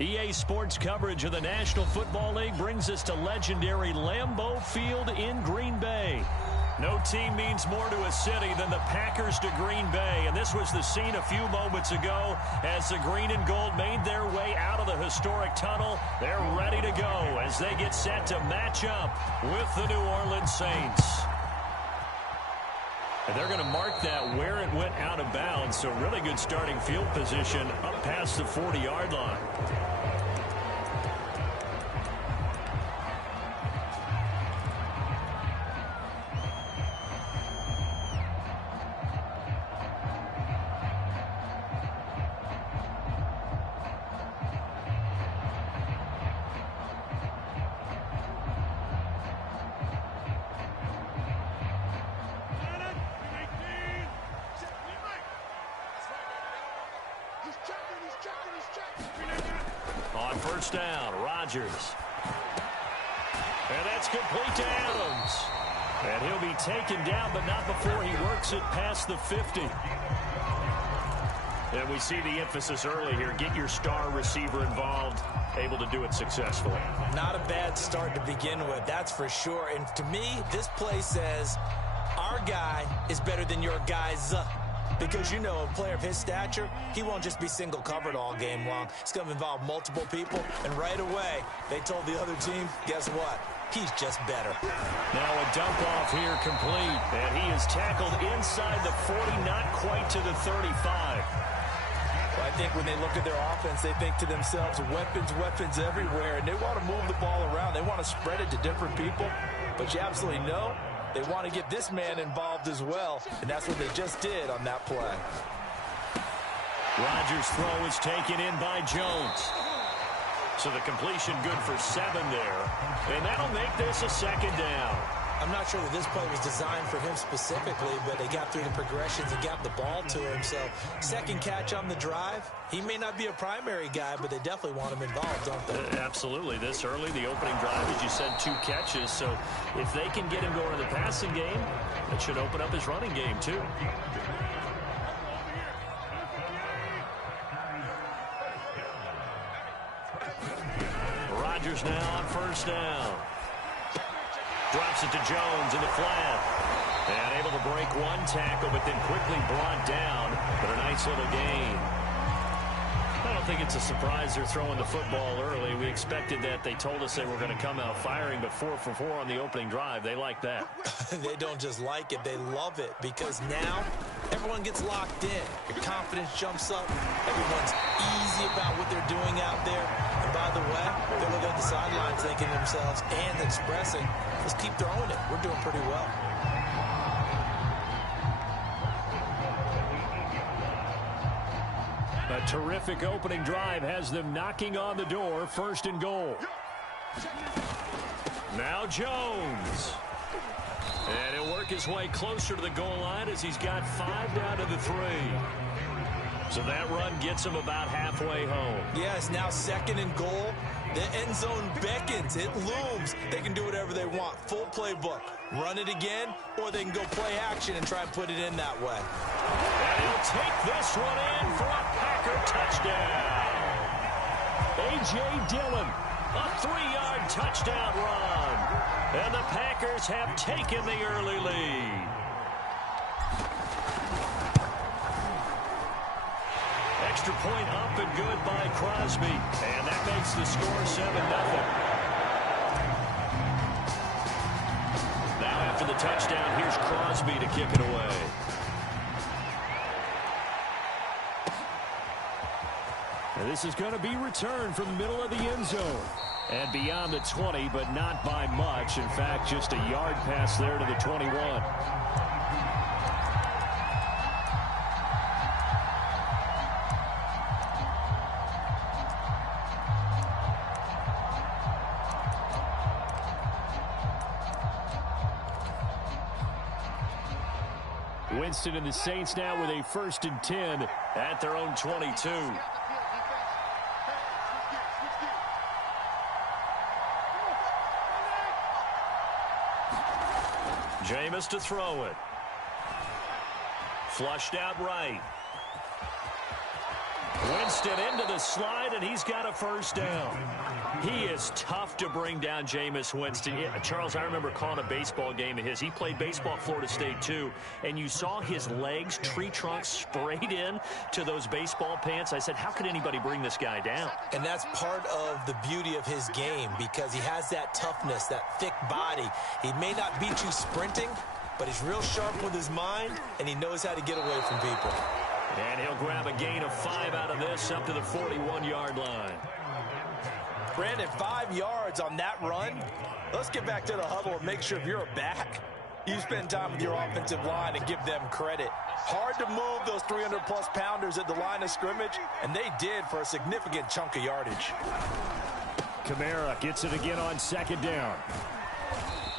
EA Sports coverage of the National Football League brings us to legendary Lambeau Field in Green Bay. No team means more to a city than the Packers to Green Bay, and this was the scene a few moments ago as the green and gold made their way out of the historic tunnel. They're ready to go as they get set to match up with the New Orleans Saints. And they're going to mark that where it went out of bounds, so really good starting field position up past the 40-yard line. On first down, Rodgers. And that's complete to Adams. And he'll be taken down, but not before he works it past the 50. And we see the emphasis early here. Get your star receiver involved, able to do it successfully. Not a bad start to begin with, that's for sure. And to me, this play says our guy is better than your guy's. Because, you know, a player of his stature, he won't just be single covered all game long. It's going to involve multiple people. And right away, they told the other team, guess what? He's just better. Now a dump off here complete. And he is tackled inside the 40, not quite to the 35. Well, I think when they look at their offense, they think to themselves, weapons everywhere. And they want to move the ball around. They want to spread it to different people. But you absolutely know they want to get this man involved as well, and that's what they just did on that play. Rodgers' throw is taken in by Jones. So the completion good for 7 there, and that'll make this a second down. I'm not sure that this play was designed for him specifically, but they got through the progressions and got the ball to him. So second catch on the drive. He may not be a primary guy, but they definitely want him involved, don't they? Absolutely. This early, the opening drive, as you said, 2 catches. So if they can get him going in the passing game, it should open up his running game too. Rodgers now on first down. Drops it to Jones in the flat. And able to break one tackle, but then quickly brought down. But a nice little gain. I don't think it's a surprise they're throwing the football early. We expected that. They told us they were going to come out firing, but 4 for 4 on the opening drive. They like that. They don't just like it. They love it because now everyone gets locked in. Your confidence jumps up. Everyone's easy about what they're doing out there. And by the way, they're looking at the sidelines thinking to themselves and expressing, let's keep throwing it. We're doing pretty well. A terrific opening drive has them knocking on the door, 1st and goal. Now Jones. And he'll work his way closer to the goal line as he's got 5 down to the 3. So that run gets him about halfway home. Yes, now 2nd and goal. The end zone beckons. It looms. They can do whatever they want. Full playbook. Run it again, or they can go play action and try and put it in that way. And he'll take this one in for a Packer touchdown. A.J. Dillon, a 3-yard touchdown run. And the Packers have taken the early lead. Extra point up and good by Crosby. And that makes the score 7-0. Now after the touchdown, here's Crosby to kick it away. And this is going to be returned from the middle of the end zone. And beyond the 20, but not by much. In fact, just a yard pass there to the 21. Winston and the Saints now with a 1st and 10 at their own 22. Jameis to throw it. Flushed out right. Winston into the slide, and he's got a first down. He is tough to bring down, Jameis Winston. Yeah, Charles, I remember calling a baseball game of his. He played baseball at Florida State, too, and you saw his legs, tree trunks sprayed in to those baseball pants. I said, how could anybody bring this guy down? And that's part of the beauty of his game because he has that toughness, that thick body. He may not beat you sprinting, but he's real sharp with his mind, and he knows how to get away from people. And he'll grab a gain of 5 out of this up to the 41-yard line. Brandon, 5 yards on that run. Let's get back to the huddle and make sure if you're a back, you spend time with your offensive line and give them credit. Hard to move those 300-plus pounders at the line of scrimmage, and they did for a significant chunk of yardage. Kamara gets it again on second down.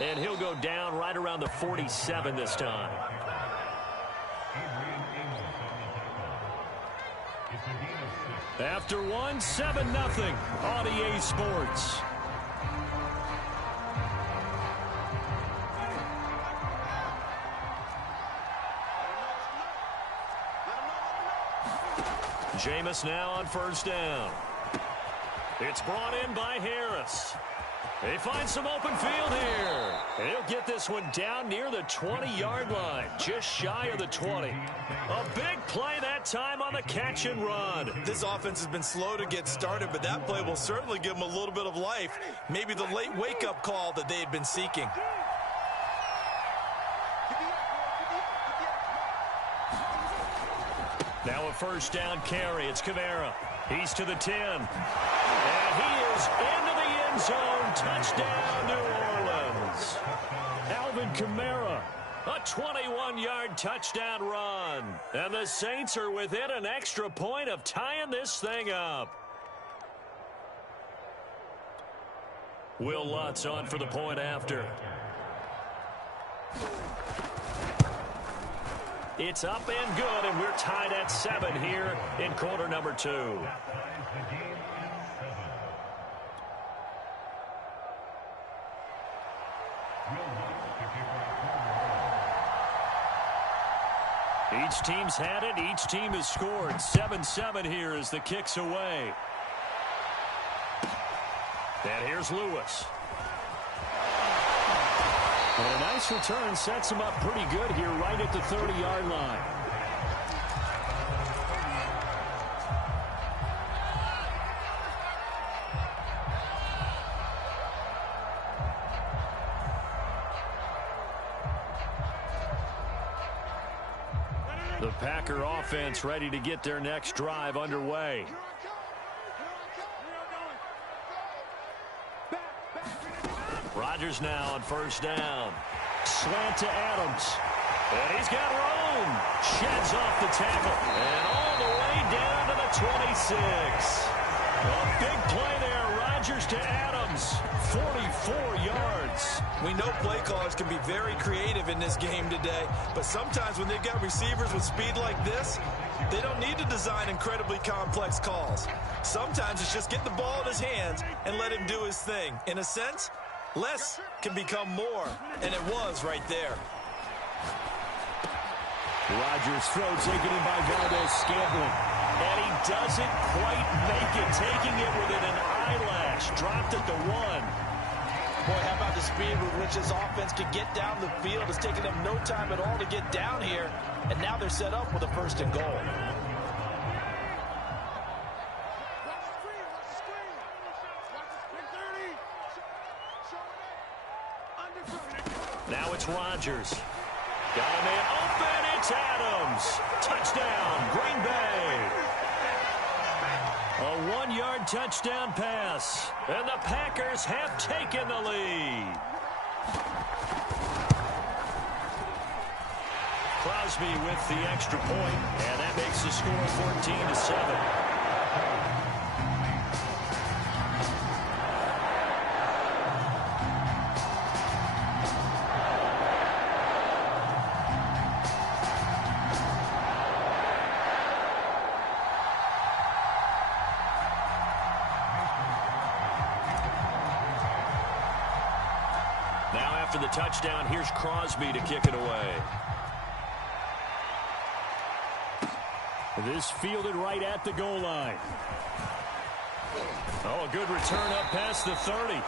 And he'll go down right around the 47 this time. After one, 7-0 on EA Sports. Jameis now on first down. It's brought in by Harris. They find some open field here. And he'll get this one down near the 20-yard line, just shy of the 20. A big play that time on the catch and run. This offense has been slow to get started, but that play will certainly give them a little bit of life. Maybe the late wake-up call that they had been seeking. Now a first down carry. It's Kamara. He's to the 10. And he is into the end zone. Touchdown, New Orleans. Alvin Kamara, a 21-yard touchdown run. And the Saints are within an extra point of tying this thing up. Will Lutz on for the point after. It's up and good, and we're tied at 7 here in quarter number 2. Each team's had it. Each team has scored. 7-7 here as the kick's away. And here's Lewis. And a nice return sets him up pretty good here right at the 30-yard line. The Packer offense ready to get their next drive underway. Rodgers now on first down. Slant to Adams. And he's got room. Sheds off the tackle. And all the way down to the 26. A big play there. Rodgers to Adams. 44 yards. We know play callers can be very creative in this game today, but sometimes when they've got receivers with speed like this, they don't need to design incredibly complex calls. Sometimes it's just get the ball in his hands and let him do his thing. In a sense, less can become more, and it was right there. Rodgers throw taken in by Valdez-Scantling. And he doesn't quite make it, taking it within an eyelash. Dropped at the 1. Boy, how about the speed with which this offense can get down the field? It's taken them no time at all to get down here, and now they're set up with a first and goal. Now it's Rodgers. Got a man open. It's Adams. Touchdown, Green Bay. A 1-yard touchdown pass. And the Packers have taken the lead. Crosby with the extra point, and that makes the score 14-7. After the touchdown, here's Crosby to kick it away. This fielded right at the goal line. Oh, a good return up past the 30.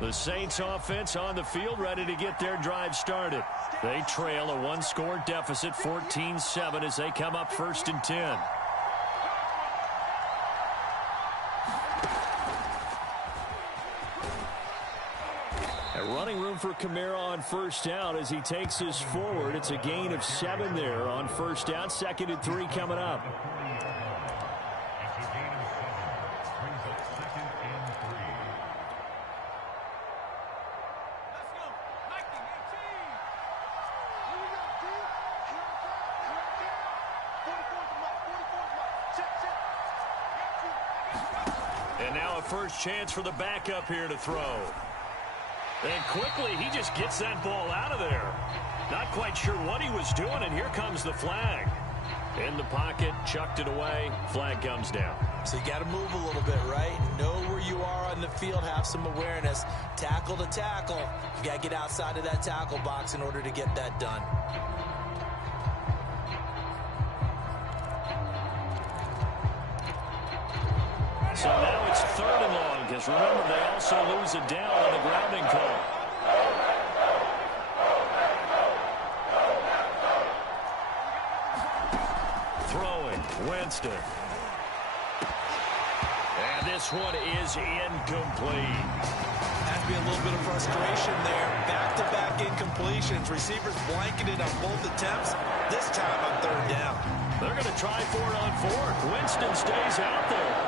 The Saints offense on the field, ready to get their drive started. They trail a one-score deficit, 14-7, as they come up 1st and 10. A running room for Kamara on 1st down as he takes this forward. It's a gain of 7 there on 1st down. 2nd and 3 coming up. And now a first chance for the backup here to throw. And quickly, he just gets that ball out of there. Not quite sure what he was doing, and here comes the flag. In the pocket, chucked it away, flag comes down. So you got to move a little bit, right? Know where you are on the field, have some awareness. Tackle to tackle. You got to get outside of that tackle box in order to get that done. So now it's 3rd and long, because remember, they also lose it down on the grounding call. Throwing, Winston. And this one is incomplete. Has to be a little bit of frustration there. Back-to-back incompletions. Receivers blanketed on both attempts. This time on 3rd down. They're going to try for it on 4th. Winston stays out there.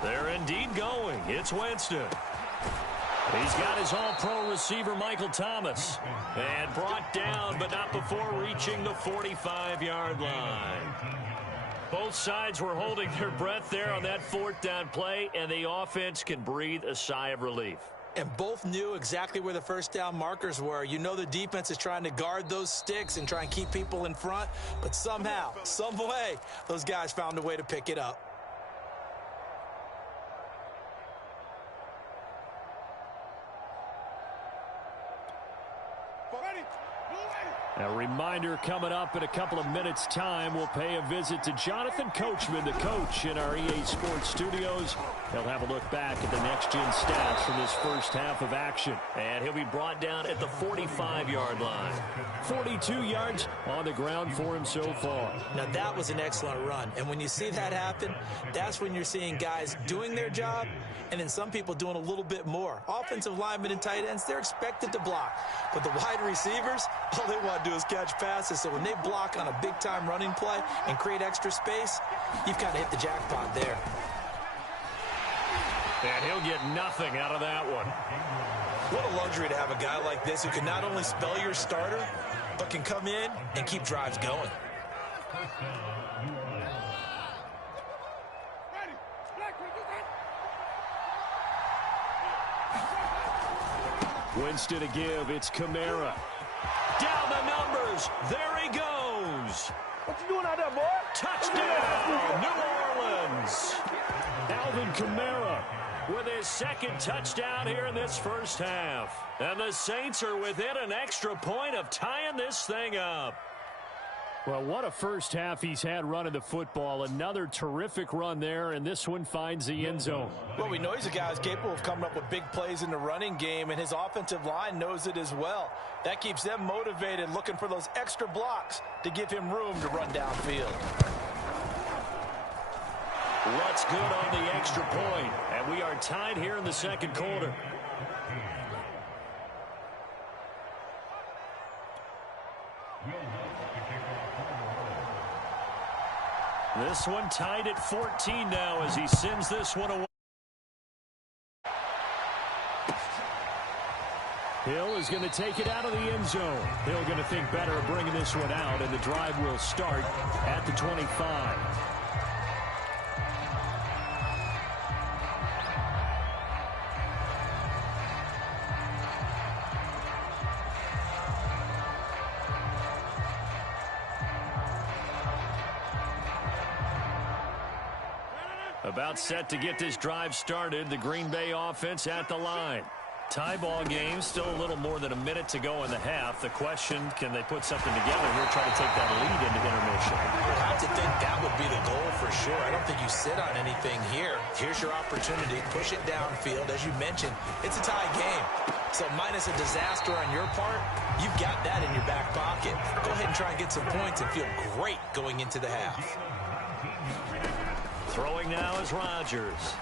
They're indeed going. It's Winston. He's got his all-pro receiver, Michael Thomas. And brought down, but not before reaching the 45-yard line. Both sides were holding their breath there on that 4th down play, and the offense can breathe a sigh of relief. And both knew exactly where the 1st down markers were. You know the defense is trying to guard those sticks and try and keep people in front, but somehow, some way, those guys found a way to pick it up. A reminder coming up in a couple of minutes' time. We'll pay a visit to Jonathan Coachman, the coach in our EA Sports studios. He'll have a look back at the next-gen stats from this first half of action. And he'll be brought down at the 45-yard line. 42 yards on the ground for him so far. Now, that was an excellent run. And when you see that happen, that's when you're seeing guys doing their job and then some people doing a little bit more. Offensive linemen and tight ends, they're expected to block. But the wide receivers, all they want to do is catch passes. So when they block on a big-time running play and create extra space, you've kind of hit the jackpot there. And he'll get nothing out of that one. What a luxury to have a guy like this who can not only spell your starter, but can come in and keep drives going. Winston to give. It's Kamara. Down the numbers. There he goes. What you doing out there, boy? Touchdown, New Orleans. Alvin Kamara with his 2nd touchdown here in this first half. And the Saints are within an extra point of tying this thing up. Well, what a first half he's had running the football. Another terrific run there, and this one finds the end zone. Well, we know he's a guy who's capable of coming up with big plays in the running game, and his offensive line knows it as well. That keeps them motivated, looking for those extra blocks to give him room to run downfield. What's good on the extra point, and we are tied here in the 2nd quarter. This one tied at 14 now as he sends this one away. Hill is going to take it out of the end zone. Hill going to think better of bringing this one out, and the drive will start at the 25. About set to get this drive started. The Green Bay offense at the line. Tie ball game, still a little more than a minute to go in the half. The question, can they put something together here, try to take that lead into intermission? I would have to think that would be the goal for sure. I don't think you sit on anything here. Here's your opportunity. Push it downfield. As you mentioned, it's a tie game. So minus a disaster on your part, you've got that in your back pocket. Go ahead and try and get some points and feel great going into the half. Throwing now is Rodgers.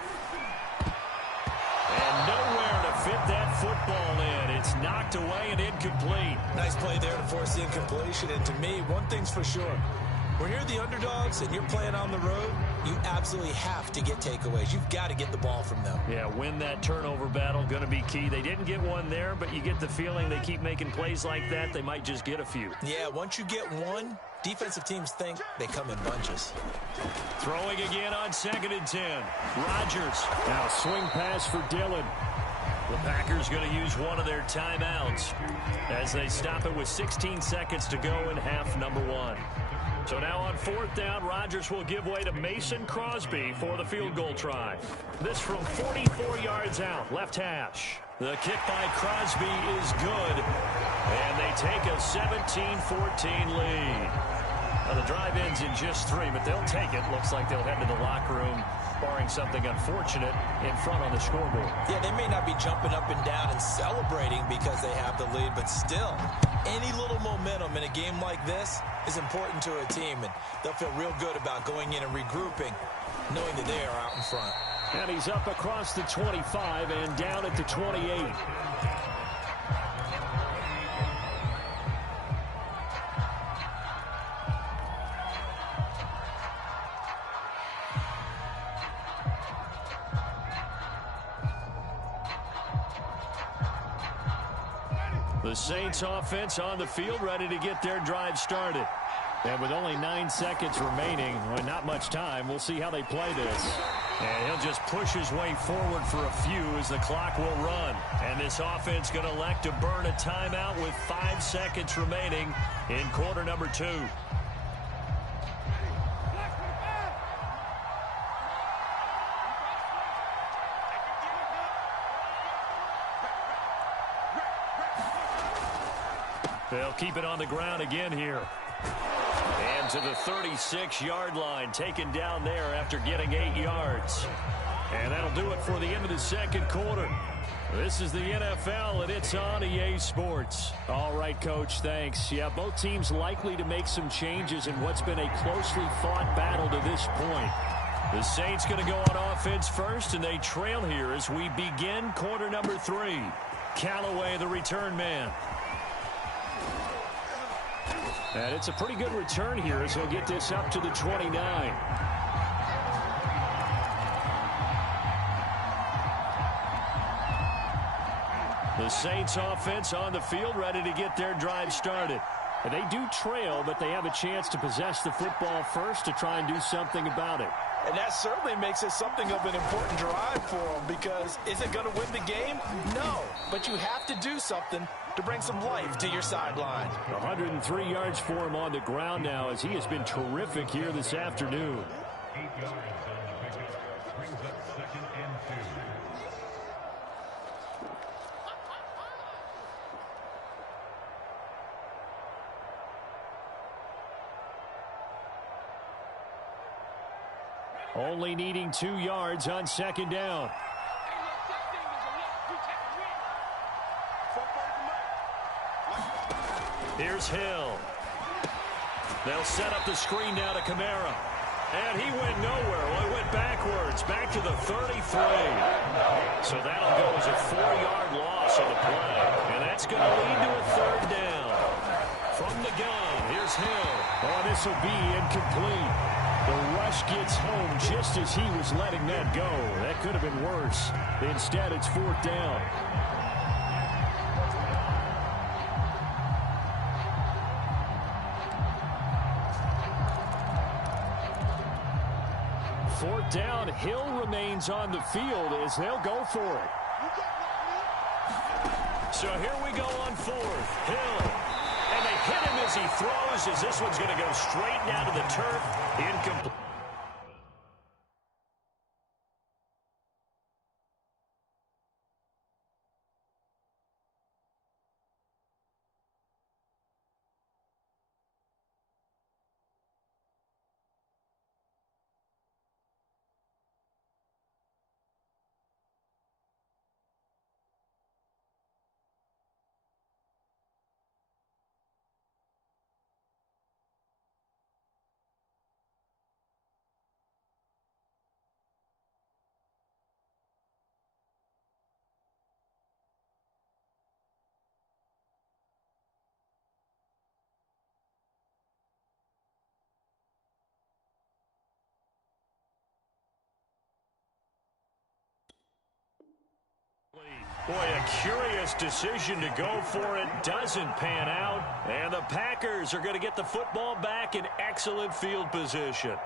And nowhere to fit that football in. It's knocked away and incomplete. Nice play there to force the incompletion. And to me, one thing's for sure. When you're the underdogs and you're playing on the road, you absolutely have to get takeaways. You've got to get the ball from them. Yeah, win that turnover battle, going to be key. They didn't get one there, but you get the feeling they keep making plays like that, they might just get a few. Yeah, once you get one, defensive teams think they come in bunches. Throwing again on 2nd and 10. Rodgers. Now swing pass for Dillon. The Packers going to use one of their timeouts as they stop it with 16 seconds to go in half number 1. So now on 4th down, Rodgers will give way to Mason Crosby for the field goal try. This from 44 yards out, left hash. The kick by Crosby is good, and they take a 17-14 lead. Now the drive ends in just 3, but they'll take it. Looks like they'll head to the locker room, barring something unfortunate, in front on the scoreboard. Yeah, they may not be jumping up and down and celebrating because they have the lead, but still, any little momentum in a game like this is important to a team, and they'll feel real good about going in and regrouping, knowing that they are out in front. And he's up across the 25 and down at the 28. The Saints offense on the field, ready to get their drive started. And with only 9 seconds remaining, not much time, we'll see how they play this. And he'll just push his way forward for a few as the clock will run. And this offense going to elect to burn a timeout with 5 seconds remaining in quarter number 2. They'll keep it on the ground again here. And to the 36-yard line, taken down there after getting 8 yards. And that'll do it for the end of the second quarter. This is the NFL, and it's on EA Sports. All right, Coach, thanks. Yeah, both teams likely to make some changes in what's been a closely fought battle to this point. The Saints going to go on offense first, and they trail here as we begin quarter number 3. Callaway, the return man. And it's a pretty good return here as he'll get this up to the 29. The Saints offense on the field, ready to get their drive started. And they do trail, but they have a chance to possess the football first to try and do something about it. And that certainly makes it something of an important drive for them, because is it going to win the game? No, but you have to do something to bring some life to your sideline. 103 yards for him on the ground now as he has been terrific here this afternoon. 8 yards on the pickup. Brings up 2nd and 2. Only needing 2 yards on 2nd down. Here's Hill. They'll set up the screen now to Kamara. And he went nowhere. Well, he went backwards, back to the 33. So that'll go as a 4-yard loss on the play. And that's going to lead to a 3rd down. From the gun, here's Hill. Oh, this will be incomplete. The rush gets home just as he was letting that go. That could have been worse. Instead, it's 4th down. 4th down. Hill remains on the field as they'll go for it. So here we go on 4th. Hill. And they hit him as he throws, as this one's going to go straight down to the turf. Incomplete. Boy, a curious decision to go for it. Doesn't pan out. And the Packers are going to get the football back in excellent field position.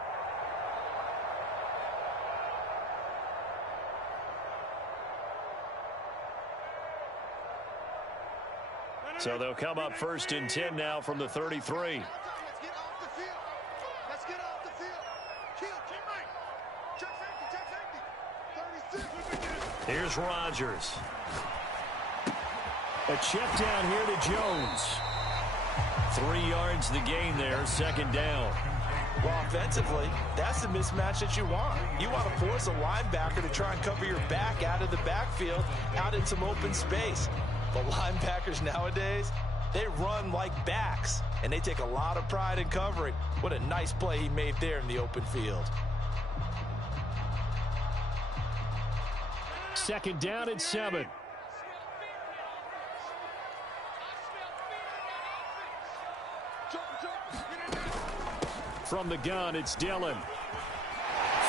So they'll come up 1st and 10 now from the 33. Here's Rodgers. A check down here to Jones. 3 yards the gain there, 2nd down. Well, offensively, that's the mismatch that you want. You want to force a linebacker to try and cover your back out of the backfield, out in some open space. But linebackers nowadays, they run like backs, and they take a lot of pride in covering. What a nice play he made there in the open field. 2nd down and 7. From the gun, it's Dillon.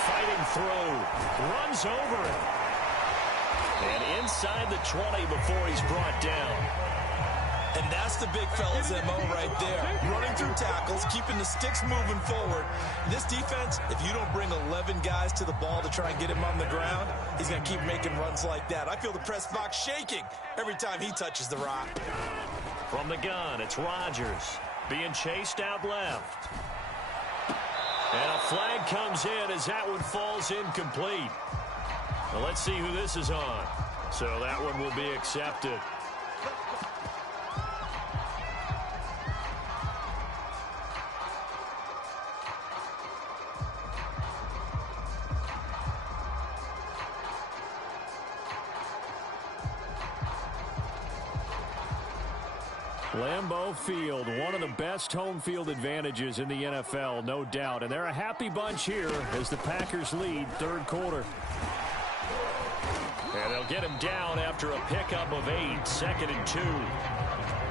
Fighting through. Runs over it. And inside the 20 before he's brought down. And that's the big fella's MO right there. Running through tackles, keeping the sticks moving forward. This defense, if you don't bring 11 guys to the ball to try and get him on the ground, he's going to keep making runs like that. I feel the press box shaking every time he touches the rock. From the gun, it's Rodgers. Being chased out left. And a flag comes in as that one falls incomplete. Well, let's see who this is on. So that one will be accepted. Lambeau Field, one of the best home field advantages in the NFL, no doubt. And they're a happy bunch here as the Packers lead 3rd quarter. And they'll get him down after a pickup of 8, 2nd and 2.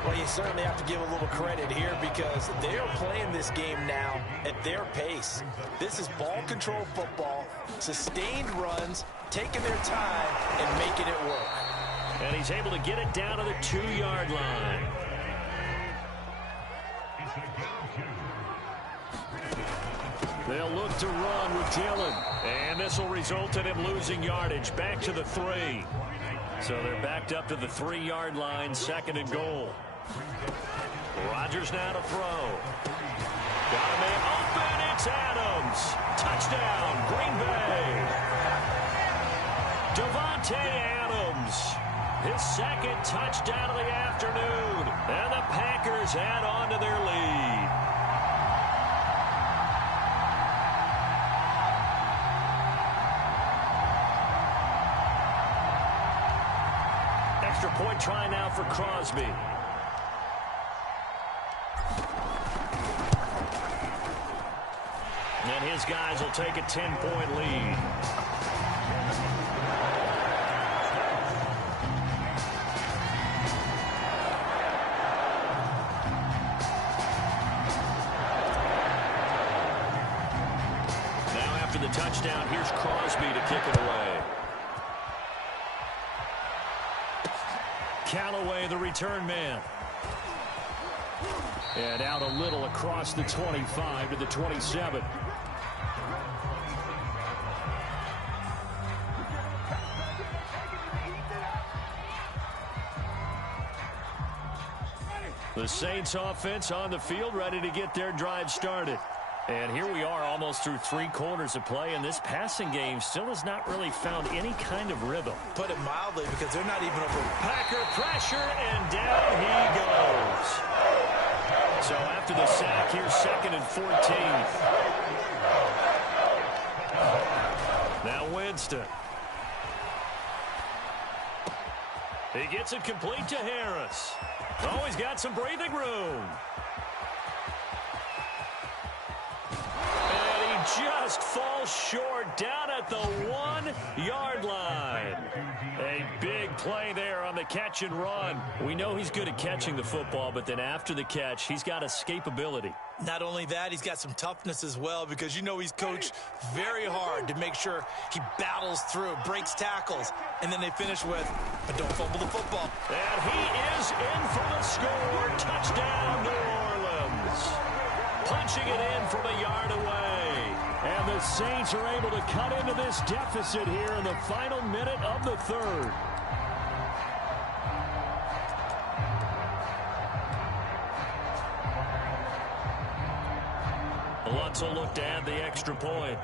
Well, you certainly have to give a little credit here because they are playing this game now at their pace. This is ball control football, sustained runs, taking their time and making it work. And he's able to get it down to the 2-yard line. They'll look to run with Dillon. And this will result in him losing yardage back to the 3. So they're backed up to the 3-yard line, 2nd and goal. Rodgers now to throw. Got a man open. It's Adams. Touchdown, Green Bay. Davante Adams. His 2nd touchdown of the afternoon. And the Packers add on to their lead. Extra point try now for Crosby. And his guys will take a 10-point lead. Now after the touchdown, here's Crosby to kick it away. Callaway, the return man. And out a little across the 25 to the 27. The Saints offense on the field, ready to get their drive started. And here we are almost through 3 quarters of play, and this passing game still has not really found any kind of rhythm. Put it mildly, because they're not even over. Packer pressure, and down he goes. So after the sack, here's 2nd and 14. Now Winston. He gets it complete to Harris. Oh, he's got some breathing room. Just falls short down at the 1-yard line. A big play there on the catch and run. We know he's good at catching the football, but then after the catch, he's got escapability. Not only that, he's got some toughness as well, because you know he's coached very hard to make sure he battles through, breaks tackles, and then they finish with, but don't fumble the football. And he is in for the score. Touchdown, New Orleans. Punching it in from a yard away. And the Saints are able to cut into this deficit here in the final minute of the 3rd. Lutz will look to add the extra point.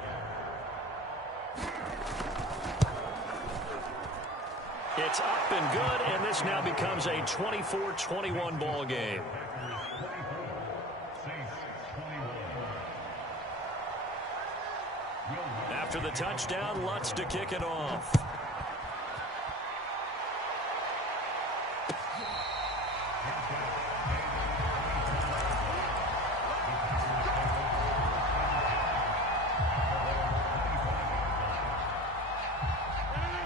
It's up and good, and this now becomes a 24-21 ball game. After the touchdown, Lutz to kick it off.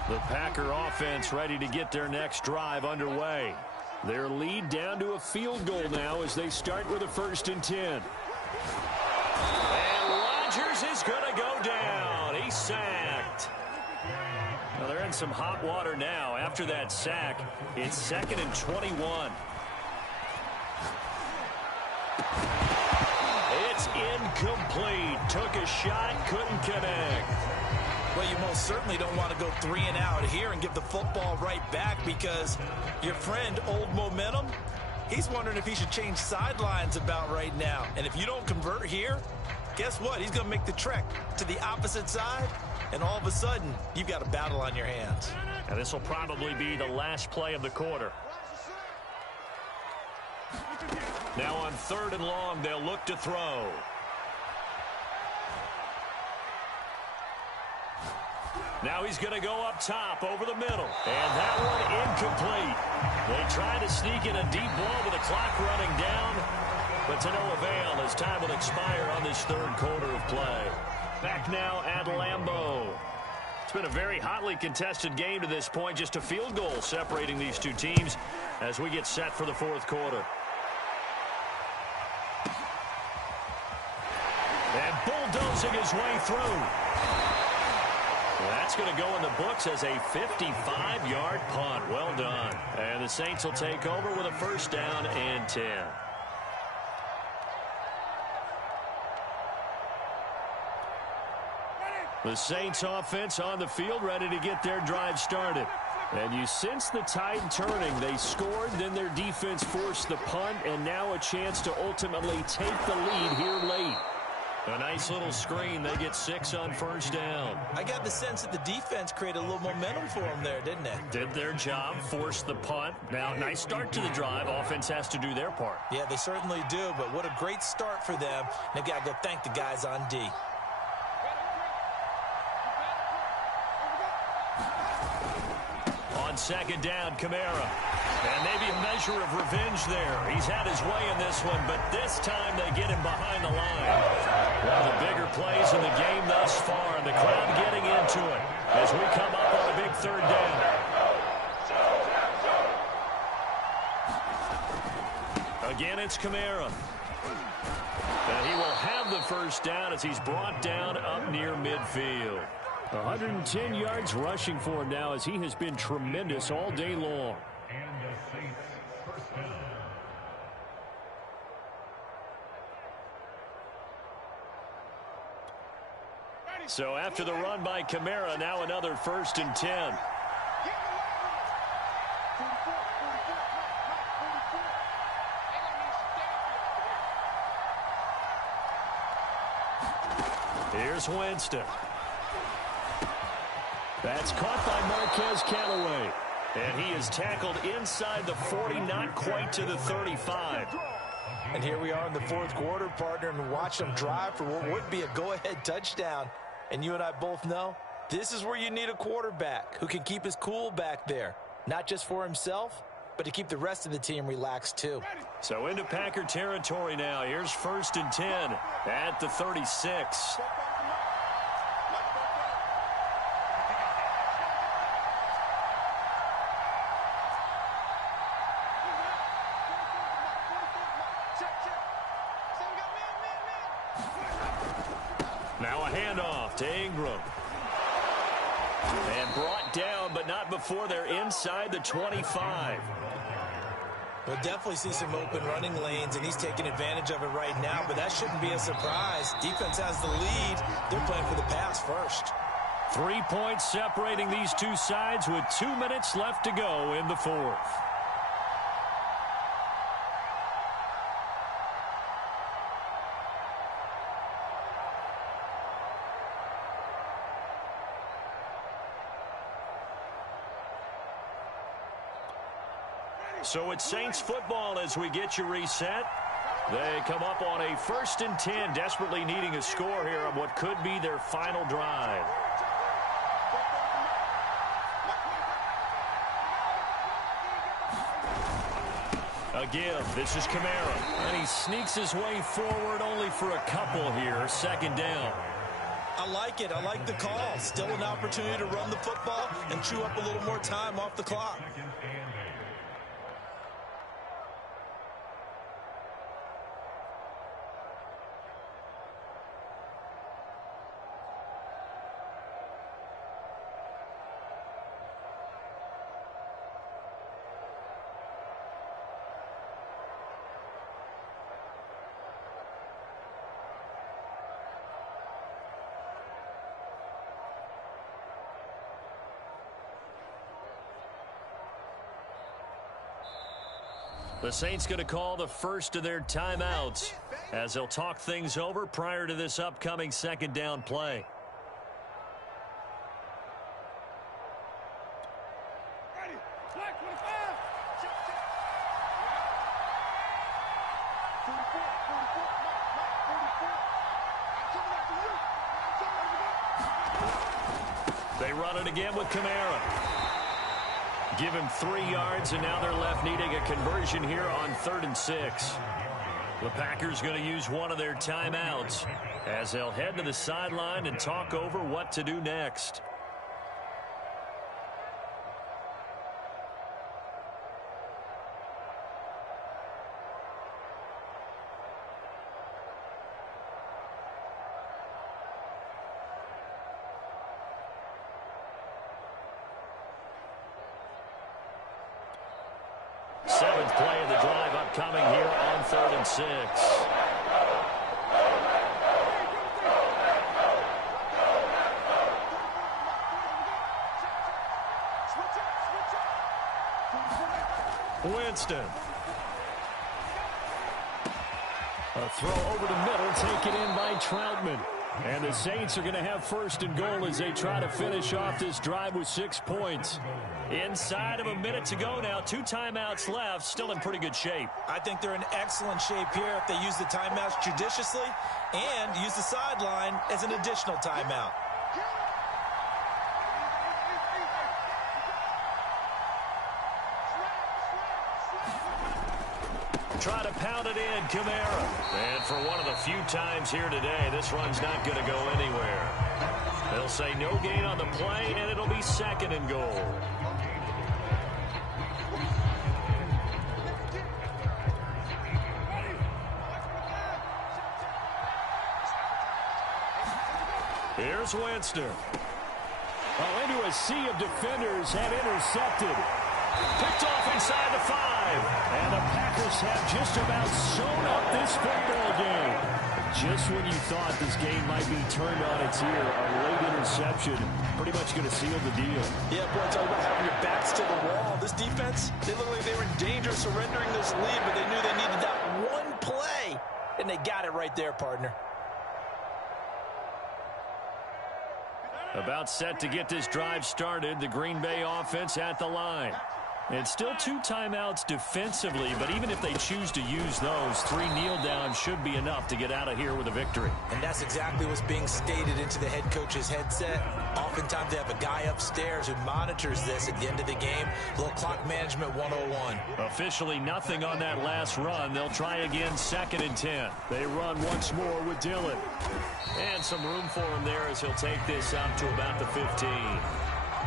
The Packer offense ready to get their next drive underway. Their lead down to a field goal now as they start with a 1st and 10. And Rodgers is going to go down. He's sacked. Well, they're in some hot water now. After that sack, it's 2nd and 21. It's incomplete. Took a shot, couldn't connect. Well, you most certainly don't want to go 3 and out here and give the football right back, because your friend, Old Momentum, he's wondering if he should change sidelines about right now. And if you don't convert here, guess what? He's going to make the trek to the opposite side, and all of a sudden, you've got a battle on your hands. And this will probably be the last play of the quarter. Now on 3rd and long, they'll look to throw. Now he's going to go up top over the middle. And that one incomplete. They try to sneak in a deep ball with the clock running down, but to no avail as time will expire on this 3rd quarter of play. Back now at Lambeau. It's been a very hotly contested game to this point. Just a field goal separating these two teams as we get set for the 4th quarter. And bulldozing his way through. That's going to go in the books as a 55-yard punt. Well done. And the Saints will take over with a 1st down and 10. The Saints offense on the field ready to get their drive started. And you sense the tide turning. They scored, then their defense forced the punt, and now a chance to ultimately take the lead here late. A nice little screen. They get 6 on 1st down. I got the sense that the defense created a little momentum for them there, didn't it? Did their job, forced the punt. Now, nice start to the drive. Offense has to do their part. Yeah, they certainly do, but what a great start for them. They've got to go thank the guys on D. On 2nd down, Kamara. And maybe a measure of revenge there. He's had his way in this one, but this time they get him behind the line. One of the bigger plays in the game thus far, and the crowd getting into it as we come up on a big 3rd down. Again, it's Kamara. And he will have the 1st down as he's brought down up near midfield. 110 yards rushing for him now as he has been tremendous all day long. And the Saints 1st down. So after the run by Kamara, now another 1st and 10. Here's Winston. That's caught by Marquez Callaway. And he is tackled inside the 40, not quite to the 35. And here we are in the fourth quarter, partner, and watch them drive for what would be a go-ahead touchdown. And you and I both know this is where you need a quarterback who can keep his cool back there, not just for himself, but to keep the rest of the team relaxed too. So into Packer territory now. Here's 1st and 10 at the 36. Now a handoff to Ingram. And brought down, but not before they're inside the 25. We'll definitely see some open running lanes, and he's taking advantage of it right now, but that shouldn't be a surprise. Defense has the lead. They're playing for the pass first. 3 points separating these two sides with 2 minutes left to go in the fourth. So it's Saints football as we get you reset. They come up on a 1st and 10, desperately needing a score here on what could be their final drive. A give. This is Kamara. And he sneaks his way forward only for a couple here. 2nd down. I like it. I like the call. Still an opportunity to run the football and chew up a little more time off the clock. The Saints going to call the first of their timeouts as they'll talk things over prior to this upcoming 2nd down play. They run it again with Kamara. Give him 3 yards, and now they're left needing a conversion here on 3rd and 6. The Packers going to use one of their timeouts as they'll head to the sideline and talk over what to do next. Seventh play of the drive upcoming here on 3rd and 6. Winston. A throw over the middle, taken in by Troutman. And the Saints are going to have 1st and goal as they try to finish off this drive with 6 points. Inside of a minute to go now. 2 timeouts left. Still in pretty good shape. I think they're in excellent shape here if they use the timeouts judiciously and use the sideline as an additional timeout. Try to pound it in, Kamara. And for one of the few times here today, this run's not going to go anywhere. They'll say no gain on the play, and it'll be 2nd and goal. Here's Winston. Oh, into a sea of defenders and intercepted. Picked off inside the 5. And the Packers have just about sewn up this football game. Just when you thought this game might be turned on its ear, a late interception pretty much going to seal the deal. Yeah, boy, talk about having your backs to the wall. This defense, they look like they were in danger of surrendering this lead, but they knew they needed that one play, and they got it right there, partner. About set to get this drive started. The Green Bay offense at the line. It's still 2 timeouts defensively, but even if they choose to use those, 3 kneel downs should be enough to get out of here with a victory. And that's exactly what's being stated into the head coach's headset. Oftentimes they have a guy upstairs who monitors this at the end of the game. A little clock management 101. Officially nothing on that last run. They'll try again, 2nd and 10. They run once more with Dillon. And some room for him there as he'll take this up to about the 15.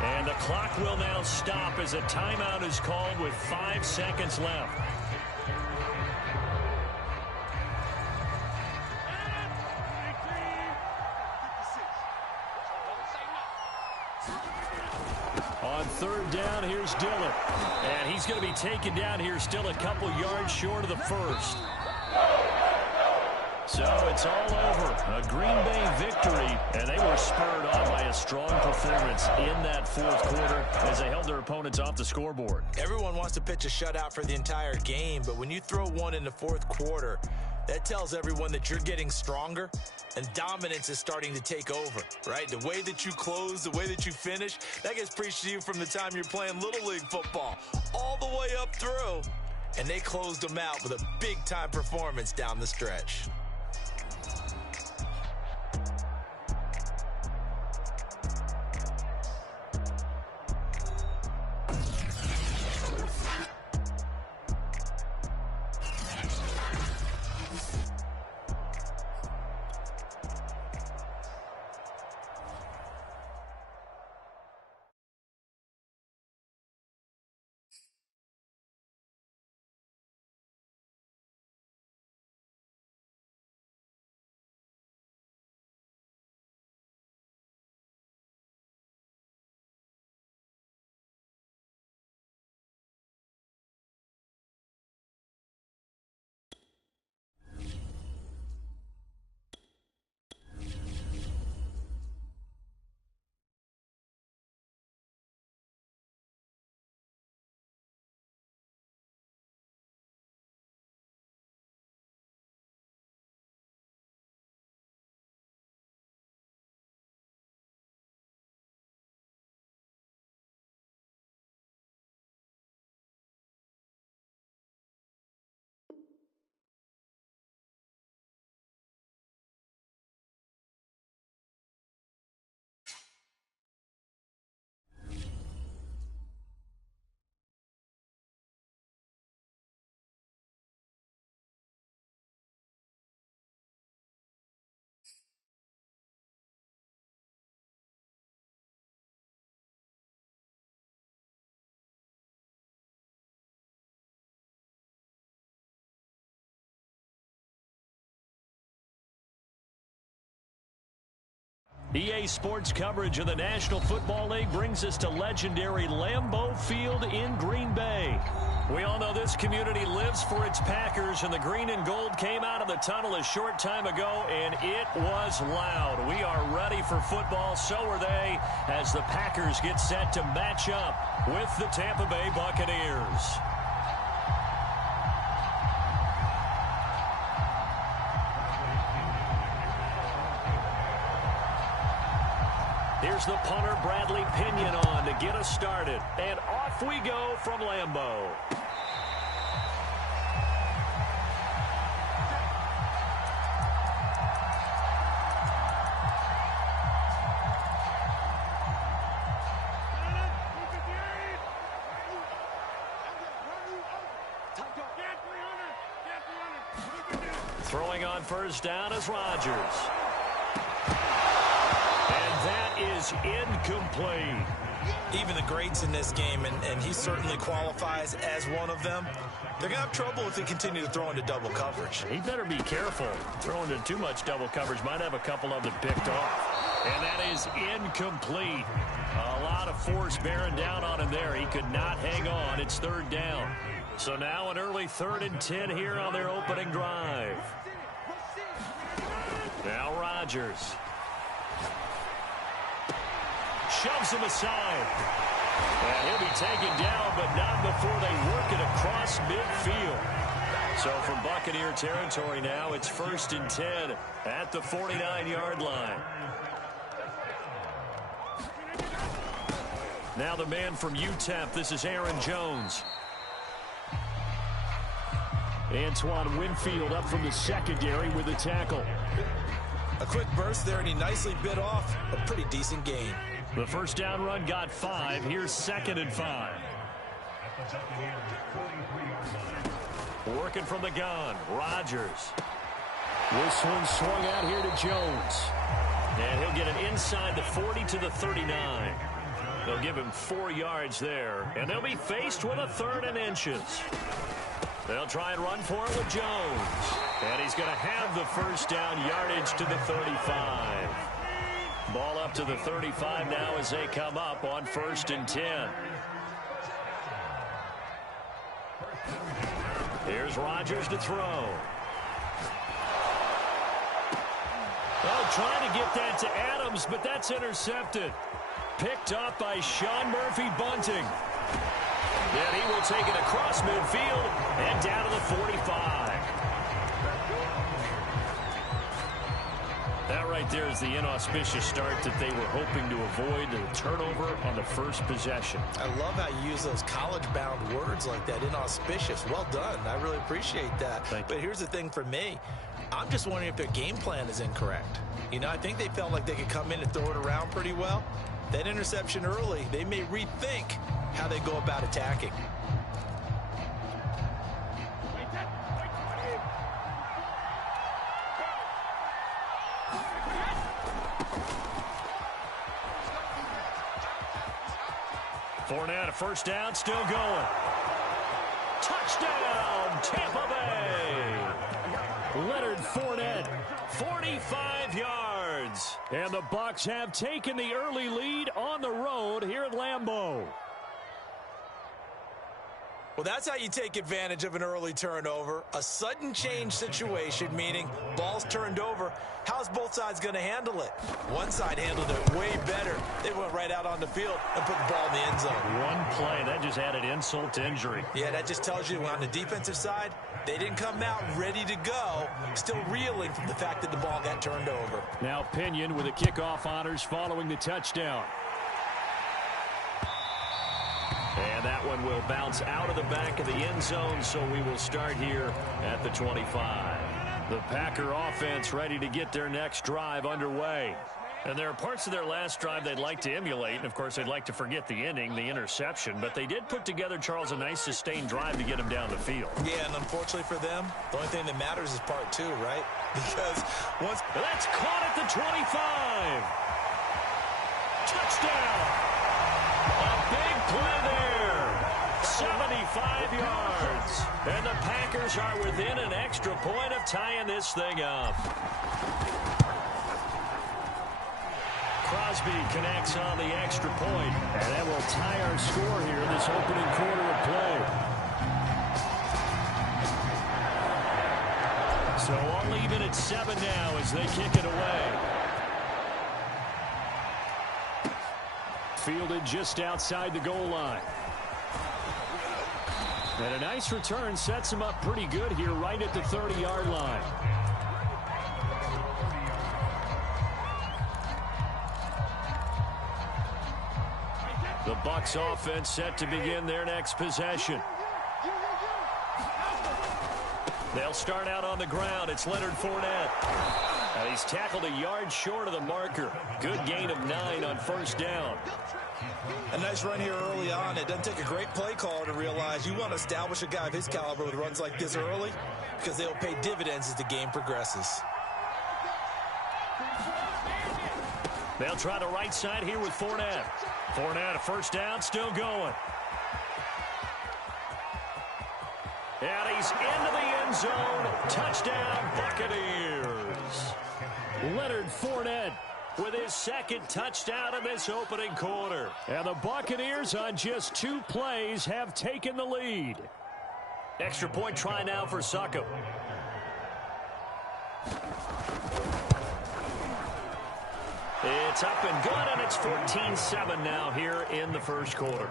And the clock will now stop as a timeout is called with 5 seconds left. On 3rd down, here's Dillon. And he's going to be taken down here still a couple yards short of the first. So it's all over. A Green Bay victory, and they were spurred on by a strong performance in that 4th quarter as they held their opponents off the scoreboard. Everyone wants to pitch a shutout for the entire game, but when you throw one in the 4th quarter, that tells everyone that you're getting stronger and dominance is starting to take over, right? The way that you close, the way that you finish, that gets preached to you from the time you're playing Little League football all the way up through, and they closed them out with a big-time performance down the stretch. EA Sports coverage of the National Football League brings us to legendary Lambeau Field in Green Bay. We all know this community lives for its Packers, and the green and gold came out of the tunnel a short time ago, and it was loud. We are ready for football, so are they, as the Packers get set to match up with the Tampa Bay Buccaneers. Here's the punter, Bradley Pinion, on to get us started. And off we go from Lambeau. Throwing on 1st down is Rodgers. Is incomplete. Even the greats in this game, and he certainly qualifies as one of them, they're going to have trouble if they continue to throw into double coverage. He better be careful. Throwing into too much double coverage might have a couple of them picked off. And that is incomplete. A lot of force bearing down on him there. He could not hang on. It's 3rd down. So now an early 3rd and 10 here on their opening drive. Now Rodgers. Shoves him aside. And he'll be taken down, but not before they work it across midfield. So from Buccaneer territory now, it's 1st and 10 at the 49-yard line. Now the man from UTEP, this is Aaron Jones. Antoine Winfield up from the secondary with a tackle. A quick burst there, and he nicely bit off a pretty decent gain. The first down run got 5. Here's 2nd and 5. Working from the gun, Rodgers. This one swung out here to Jones. And he'll get it inside the 40 to the 39. They'll give him 4 yards there, and they'll be faced with a 3rd and inches. They'll try and run for it with Jones. And he's going to have the first down, yardage to the 35. Ball up to the 35 now as they come up on 1st and 10. Here's Rodgers to throw. Oh, trying to get that to Adams, but that's intercepted. Picked up by Sean Murphy-Bunting. And he will take it across midfield and down to the 45. That right there is the inauspicious start that they were hoping to avoid, the turnover on the first possession. I love how you use those college-bound words like that, inauspicious. Well done. I really appreciate that. But here's the thing for me. I'm just wondering if their game plan is incorrect. You know, I think they felt like they could come in and throw it around pretty well. That interception early, they may rethink how they go about attacking. Fournette, a first down, still going. Touchdown, Tampa Bay. Leonard Fournette, 45 yards. And the Bucs have taken the early lead on the road here at Lambeau. Well, that's how you take advantage of an early turnover. A sudden change situation, meaning ball's turned over. How's both sides going to handle it? One side handled it way better. They went right out on the field and put the ball in the end zone. One play, that just added insult to injury. Yeah, that just tells you on the defensive side, they didn't come out ready to go, still reeling from the fact that the ball got turned over. Now Pinion with the kickoff honors following the touchdown. And that one will bounce out of the back of the end zone, so we will start here at the 25. The Packer offense ready to get their next drive underway. And there are parts of their last drive they'd like to emulate, and of course they'd like to forget the inning, the interception, but they did put together, Charles, a nice sustained drive to get them down the field. Yeah, and unfortunately for them, the only thing that matters is part 2, right? Because once... That's caught at the 25. Touchdown. A big play there. 75 yards. And the Packers are within an extra point of tying this thing up. Crosby connects on the extra point. And that will tie our score here in this opening quarter of play. So all even at 7 now as they kick it away. Fielded just outside the goal line. And a nice return sets him up pretty good here right at the 30-yard line. The Bucs offense set to begin their next possession. They'll start out on the ground. It's Leonard Fournette. Now he's tackled a yard short of the marker. Good gain of 9 on first down. A nice run here early on. It doesn't take a great play caller to realize you want to establish a guy of his caliber with runs like this early because they'll pay dividends as the game progresses. They'll try the right side here with Fournette. Fournette, a first down, still going. And he's into the end zone. Touchdown, Buccaneers. Leonard Fournette with his second touchdown in this opening quarter. And the Buccaneers on just 2 plays have taken the lead. Extra point try now for Succop. It's up and good, and it's 14-7 now here in the first quarter.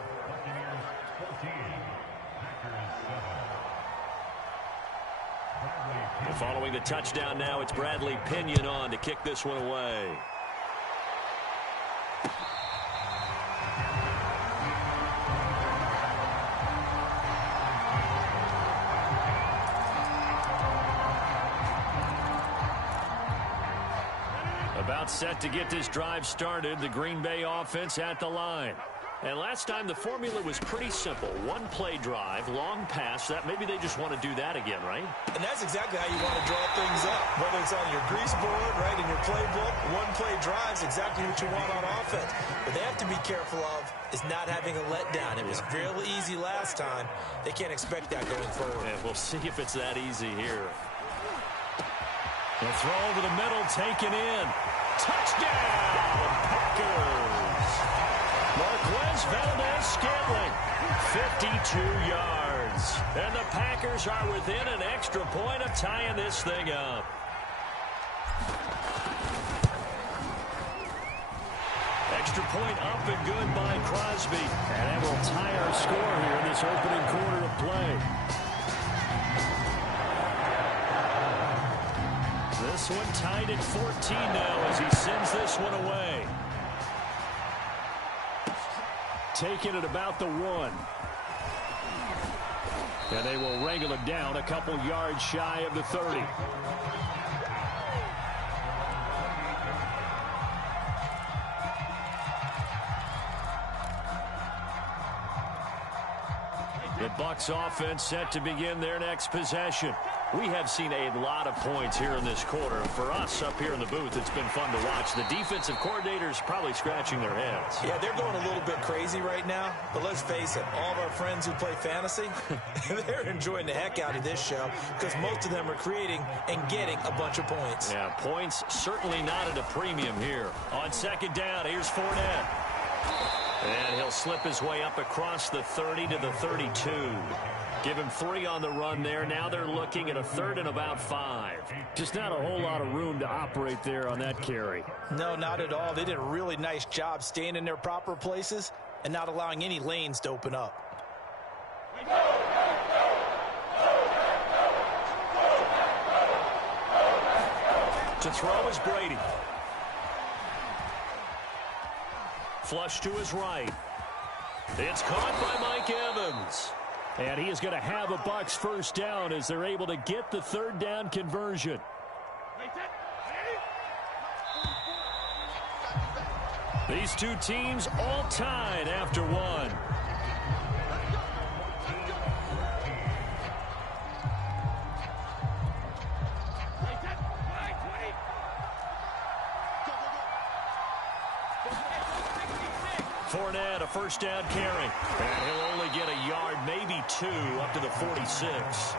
And following the touchdown now, it's Bradley Pinion on to kick this one away. About set to get this drive started, the Green Bay offense at the line. And last time the formula was pretty simple. One play drive, long pass. That maybe they just want to do that again, right? And that's exactly how you want to draw things up. Whether it's on your grease board, right, in your playbook, one play drive is exactly what you want on offense. What they have to be careful of is not having a letdown. It was fairly easy last time. They can't expect that going forward. And we'll see if it's that easy here. The throw over the middle, taken in. Touchdown, Packers! Marquez Valdez-Scantling, 52 yards. And the Packers are within an extra point of tying this thing up. Extra point up and good by Crosby. And that will tie our score here in this opening quarter of play. This one tied at 14 now as he sends this one away. Taking it about the 1. And they will wrangle it down a couple yards shy of the 30. The Bucs offense set to begin their next possession. We have seen a lot of points here in this quarter. For us up here in the booth, it's been fun to watch. The defensive coordinators probably scratching their heads. Yeah, they're going a little bit crazy right now. But let's face it, all of our friends who play fantasy, they're enjoying the heck out of this show because most of them are creating and getting a bunch of points. Yeah, points certainly not at a premium here. On second down, here's Fournette. And he'll slip his way up across the 30 to the 32. Give him 3 on the run there. Now they're looking at a 3rd and about 5. Just not a whole lot of room to operate there on that carry. No, not at all. They did a really nice job staying in their proper places and not allowing any lanes to open up. To throw is Brady. Flush to his right. It's caught by Mike Evans. And he is going to have a Bucs first down as they're able to get the 3rd down conversion. These two teams all tied after 1. Fournette, a first down carry. And he'll only get a yard, maybe 2, up to the 46.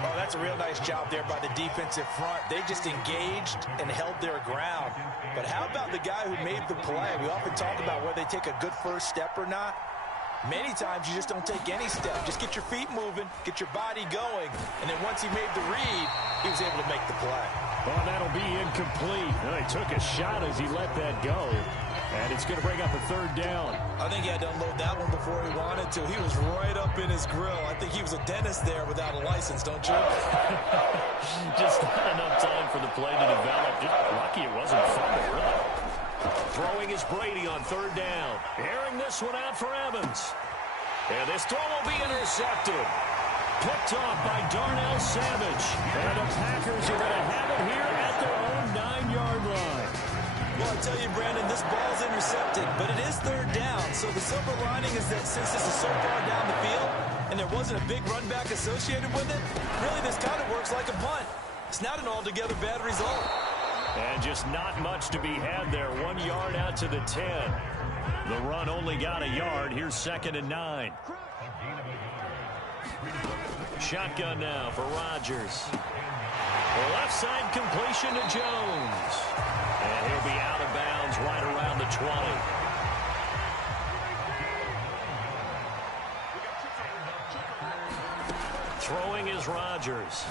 Oh, that's a real nice job there by the defensive front. They just engaged and held their ground. But how about the guy who made the play? We often talk about whether they take a good first step or not. Many times you just don't take any step. Just get your feet moving, get your body going, and then once he made the read, he was able to make the play. Well, that'll be incomplete. Well, he took a shot as he let that go. And it's going to bring up a 3rd down. I think he had to unload that one before he wanted to. He was right up in his grill. I think he was a dentist there without a license, don't you? Just not enough time for the play to develop. Just lucky it wasn't fumble, really. Throwing is Brady on 3rd down. Airing this one out for Evans. And this throw will be intercepted. Picked off by Darnell Savage. And the Packers are going to have it here at their own 9-yard line. Well, I tell you, Brandon, this ball's intercepted, but it is 3rd down. So the silver lining is that since this is so far down the field and there wasn't a big run back associated with it, really this kind of works like a punt. It's not an altogether bad result. And just not much to be had there. 1 yard out to the 10. The run only got a yard. Here's 2nd and 9. Shotgun now for Rodgers. Left side completion to Jones. And he'll be out of bounds right around the 20. Throwing is Rodgers.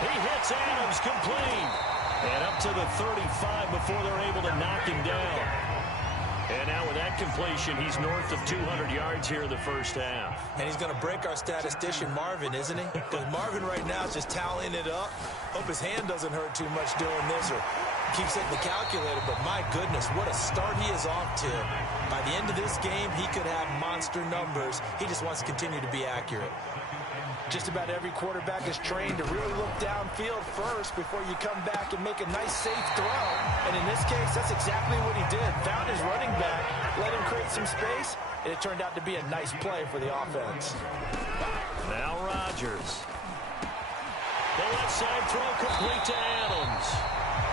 He hits Adams complete. And up to the 35 before they're able to knock him down. And now with that completion, he's north of 200 yards here in the first half. And he's going to break our statistician, Marvin, isn't he? Because Marvin right now is just tallying it up. Hope his hand doesn't hurt too much doing this or keeps hitting the calculator. But my goodness, what a start he is off to. By the end of this game, he could have monster numbers. He just wants to continue to be accurate. Just about every quarterback is trained to really look downfield first before you come back and make a nice, safe throw. And in this case, that's exactly what he did. Found his running back, let him create some space, and it turned out to be a nice play for the offense. Now Rodgers. The left side throw complete to Adams.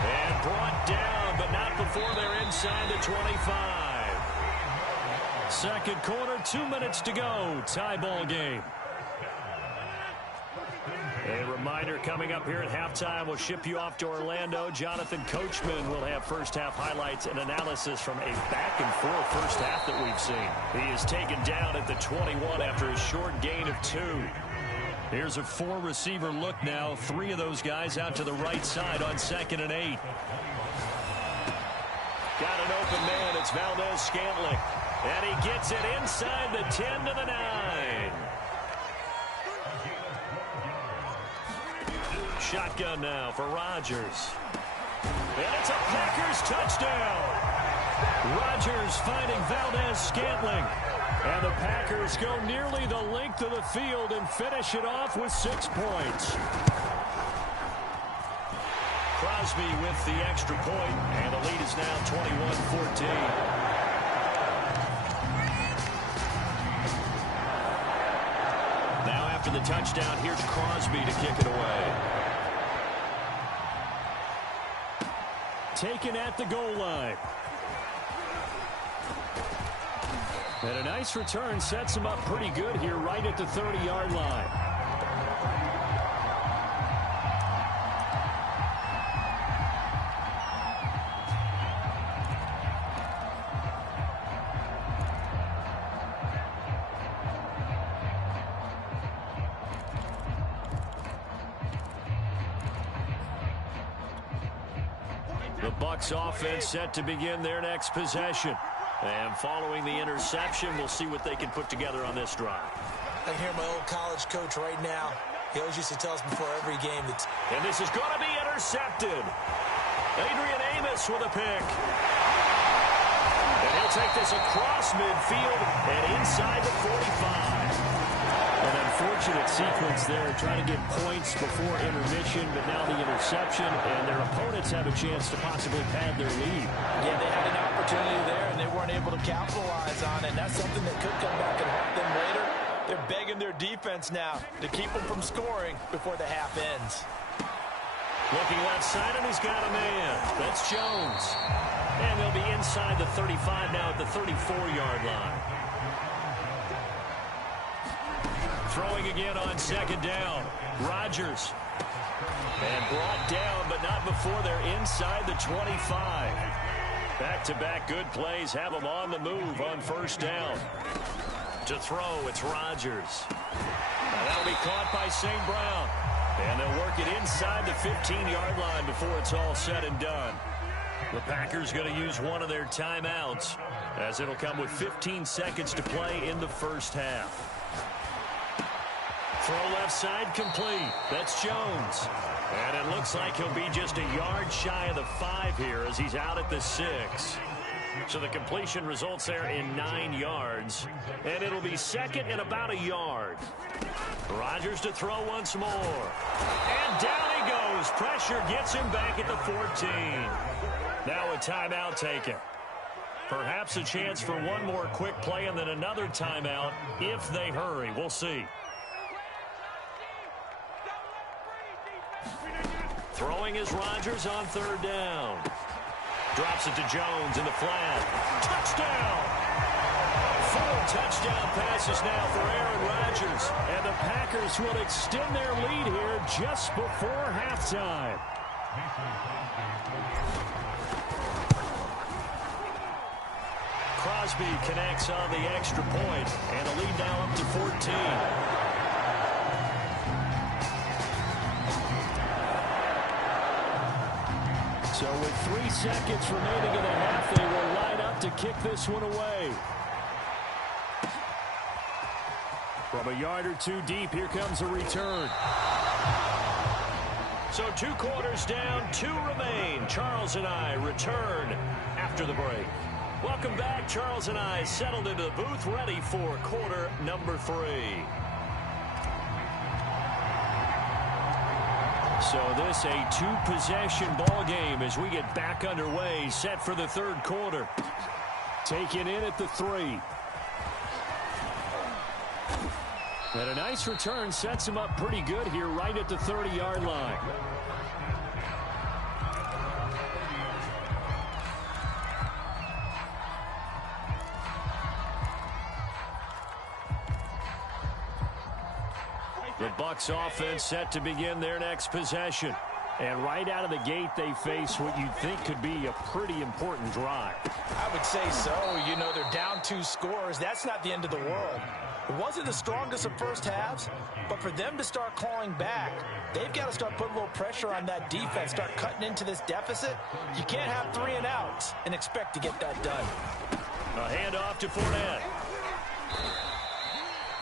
And brought down, but not before they're inside the 25. Second quarter, 2 minutes to go. Tie ball game. A reminder coming up here at halftime. We'll ship you off to Orlando. Jonathan Coachman will have first half highlights and analysis from a back-and-forth first half that we've seen. He is taken down at the 21 after a short gain of 2. Here's a 4-receiver look now. 3 of those guys out to the right side on 2nd and 8. Got an open man. It's Valdez-Scantling. And he gets it inside the 10 to the 9. Shotgun now for Rodgers. And it's a Packers touchdown. Rodgers finding Valdez-Scantling. And the Packers go nearly the length of the field and finish it off with 6 points. Crosby with the extra point, and the lead is now 21-14. Now after the touchdown, here's Crosby to kick it away. Taken at the goal line. And a nice return sets him up pretty good here right at the 30-yard line. The Bucs offense set to begin their next possession. And following the interception, we'll see what they can put together on this drive. I can hear my old college coach right now. He always used to tell us before every game that... And this is going to be intercepted. Adrian Amos with a pick. And he'll take this across midfield and inside the 45. An unfortunate sequence there, trying to get points before intermission, but now the interception, and their opponents have a chance to possibly pad their lead. Yeah, they had an opportunity there, and they weren't able to capitalize on it. That's something that could come back and haunt them later. They're begging their defense now to keep them from scoring before the half ends. Looking left side, and he's got a man. That's Jones. And they'll be inside the 35 now at the 34-yard line. Throwing again on 2nd down. Rodgers. And brought down, but not before they're inside the 25. Back-to-back good plays have them on the move on 1st down. To throw, it's Rodgers. Now that'll be caught by St. Brown. And they'll work it inside the 15-yard line before it's all said and done. The Packers going to use one of their timeouts, as it'll come with 15 seconds to play in the first half. Throw left side complete. That's Jones. And it looks like he'll be just a yard shy of the 5 here as he's out at the 6. So the completion results there in 9 yards. And it'll be 2nd and about a yard. Rodgers to throw once more. And down he goes. Pressure gets him back at the 14. Now a timeout taken. Perhaps a chance for one more quick play and then another timeout if they hurry. We'll see. Throwing is Rodgers on 3rd down. Drops it to Jones in the flat. Touchdown! 4 touchdown passes now for Aaron Rodgers. And the Packers will extend their lead here just before halftime. Crosby connects on the extra point, and the lead now up to 14. So with 3 seconds remaining in the half, they will line up to kick this one away. From a yard or 2 deep, here comes a return. So 2 quarters down, 2 remain. Charles and I return after the break. Welcome back. Charles and I settled into the booth, ready for quarter number 3. So this a two-possession ball game as we get back underway, set for the third quarter. Taken in at the 3. And a nice return sets him up pretty good here right at the 30-yard line. The Bucs offense set to begin their next possession. And right out of the gate, they face what you'd think could be a pretty important drive. I would say so. You know, they're down 2 scores. That's not the end of the world. It wasn't the strongest of first halves, but for them to start clawing back, they've got to start putting a little pressure on that defense, start cutting into this deficit. You can't have 3 and outs and expect to get that done. A handoff to Fournette.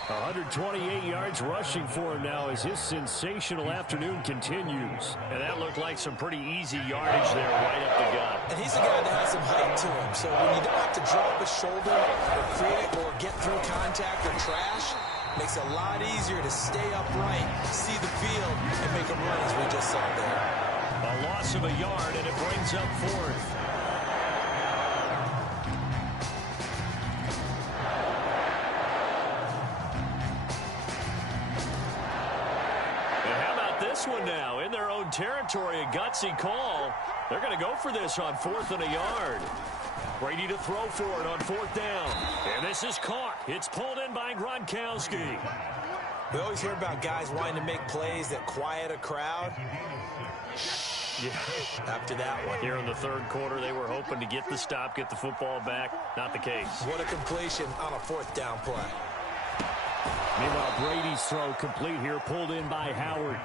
128 yards rushing for him now as his sensational afternoon continues. And that looked like some pretty easy yardage there right up the gut. And he's a guy that has some height to him. So when you don't have to drop a shoulder or create or get through contact or trash, makes it a lot easier to stay upright, see the field, and make a run as we just saw there. A loss of a yard, and it brings up 4th. This one now in their own territory, a gutsy call. They're going to go for this on 4th and a yard. Brady to throw for it on 4th down. And this is caught. It's pulled in by Gronkowski. We always hear about guys wanting to make plays that quiet a crowd. Yeah. After that one. Here in the third quarter, they were hoping to get the stop, get the football back. Not the case. What a completion on a 4th down play. Meanwhile, Brady's throw complete here, pulled in by Howard.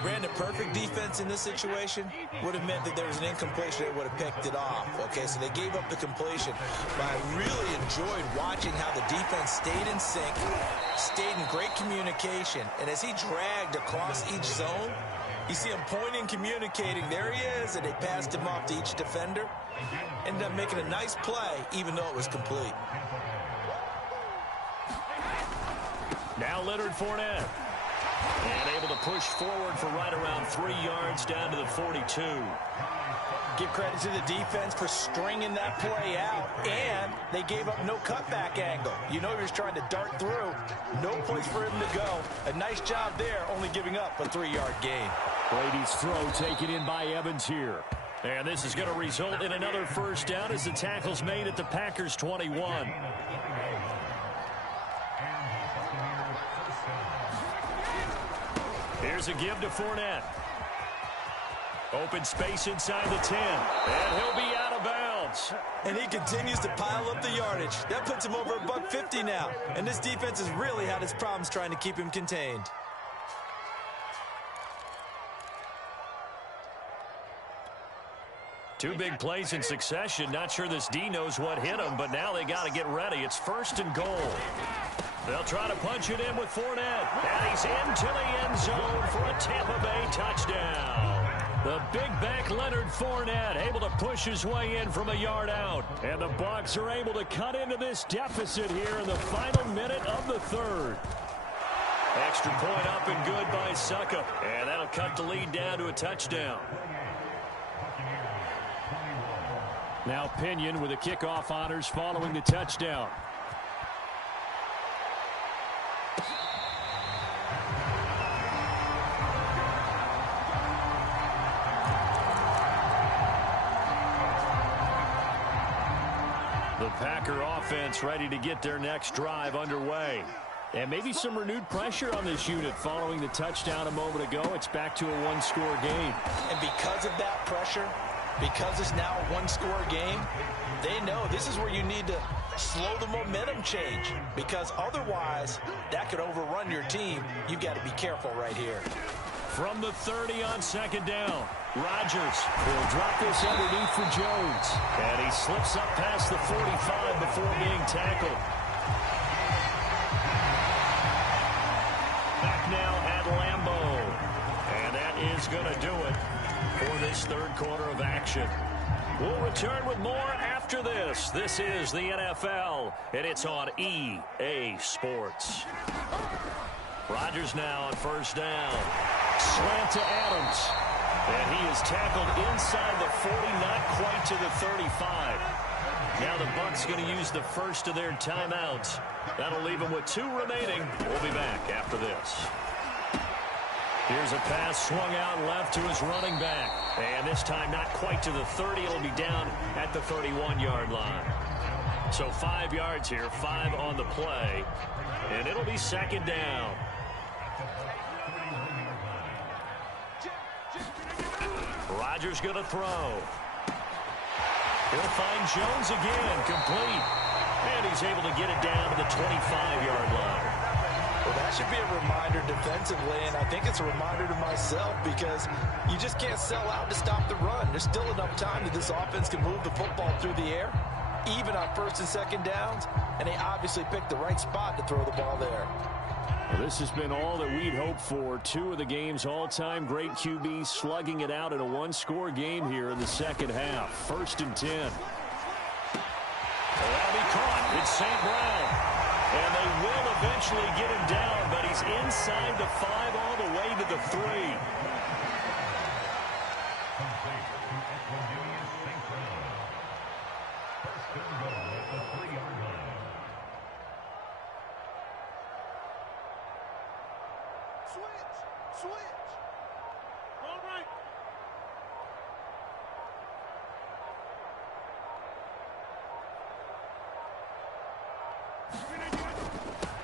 Brandon, perfect defense in this situation would have meant that there was an incompletion. They would have picked it off. Okay, so they gave up the completion. But I really enjoyed watching how the defense stayed in sync, stayed in great communication. And as he dragged across each zone, you see him pointing, communicating. There he is, and they passed him off to each defender. Ended up making a nice play, even though it was complete. Now Leonard Fournette. And able to push forward for right around 3 yards down to the 42. Give credit to the defense for stringing that play out, and they gave up no cutback angle. You know he was trying to dart through. No place for him to go. A nice job there, only giving up a 3-yard gain. Brady's throw taken in by Evans here. And this is going to result in another first down as the tackle's made at the Packers' 21. Here's a give to Fournette. Open space inside the 10. And he'll be out of bounds. And he continues to pile up the yardage. That puts him over $150 now. And this defense has really had its problems trying to keep him contained. Two big plays in succession. Not sure this D knows what hit him, but now they got to get ready. It's 1st and goal. They'll try to punch it in with Fournette. And he's into the end zone for a Tampa Bay touchdown. The big back Leonard Fournette able to push his way in from a yard out. And the Bucs are able to cut into this deficit here in the final minute of the third. Extra point up and good by Suckup. And that'll cut the lead down to a touchdown. Now Pinion with the kickoff honors following the touchdown. The Packer offense ready to get their next drive underway. And maybe some renewed pressure on this unit following the touchdown a moment ago. It's back to a one-score game. And because of that pressure, because it's now a one-score game, they know this is where you need to slow the momentum change. Because otherwise, that could overrun your team. You've got to be careful right here. From the 30 on 2nd down, Rodgers will drop this underneath for Jones. And he slips up past the 45 before being tackled. Back now at Lambeau. And that is going to do it for this third quarter of action. We'll return with more after this. This is the NFL, and it's on EA Sports. Rodgers now on 1st down. Slant to Adams. And he is tackled inside the 40, not quite to the 35. Now the Bucs going to use the first of their timeouts. That'll leave them with 2 remaining. We'll be back after this. Here's a pass swung out left to his running back. And this time not quite to the 30. It'll be down at the 31-yard line. So 5 yards here, 5 on the play. And it'll be second down. Rodgers going to throw. He'll find Jones again, complete. And he's able to get it down to the 25-yard line. Well, that should be a reminder defensively, and I think it's a reminder to myself because you just can't sell out to stop the run. There's still enough time that this offense can move the football through the air, even on first and second downs, and they obviously picked the right spot to throw the ball there. Well, this has been all that we'd hoped for. 2 of the game's all-time great QBs slugging it out in a 1-score game here in the second half. 1st and 10. That'll be caught. It's St. Brown. And they will eventually get him down, but he's inside the 5 all the way to the 3.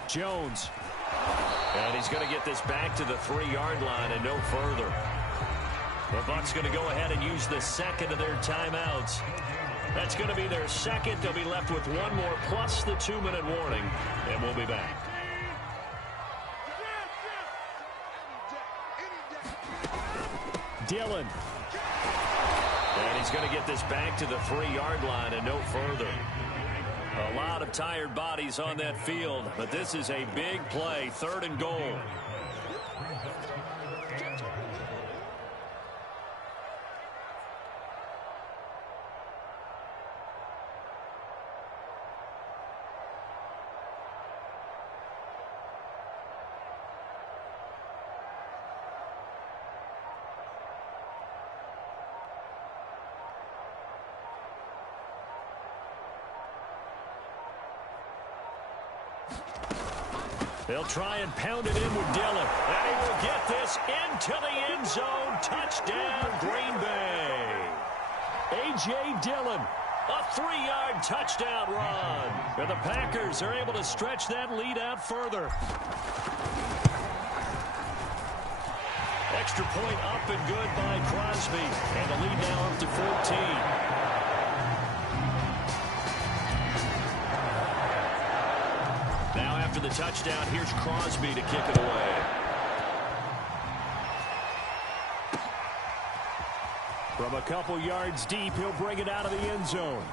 Jones. And he's going to get this back to the 3-yard line and no further. The Bucs going to go ahead and use the second of their timeouts. That's going to be their second. They'll be left with 1 more plus the 2-minute warning. And we'll be back. Dillon. And he's going to get this back to the 3-yard line and no further. A lot of tired bodies on that field, but this is a big play, 3rd and goal. They'll try and pound it in with Dillon. And he will get this into the end zone. Touchdown, Green Bay. A.J. Dillon, a 3-yard touchdown run. And the Packers are able to stretch that lead out further. Extra point up and good by Crosby. And the lead now up to 14. After the touchdown, here's Crosby to kick it away. From a couple yards deep, he'll bring it out of the end zone.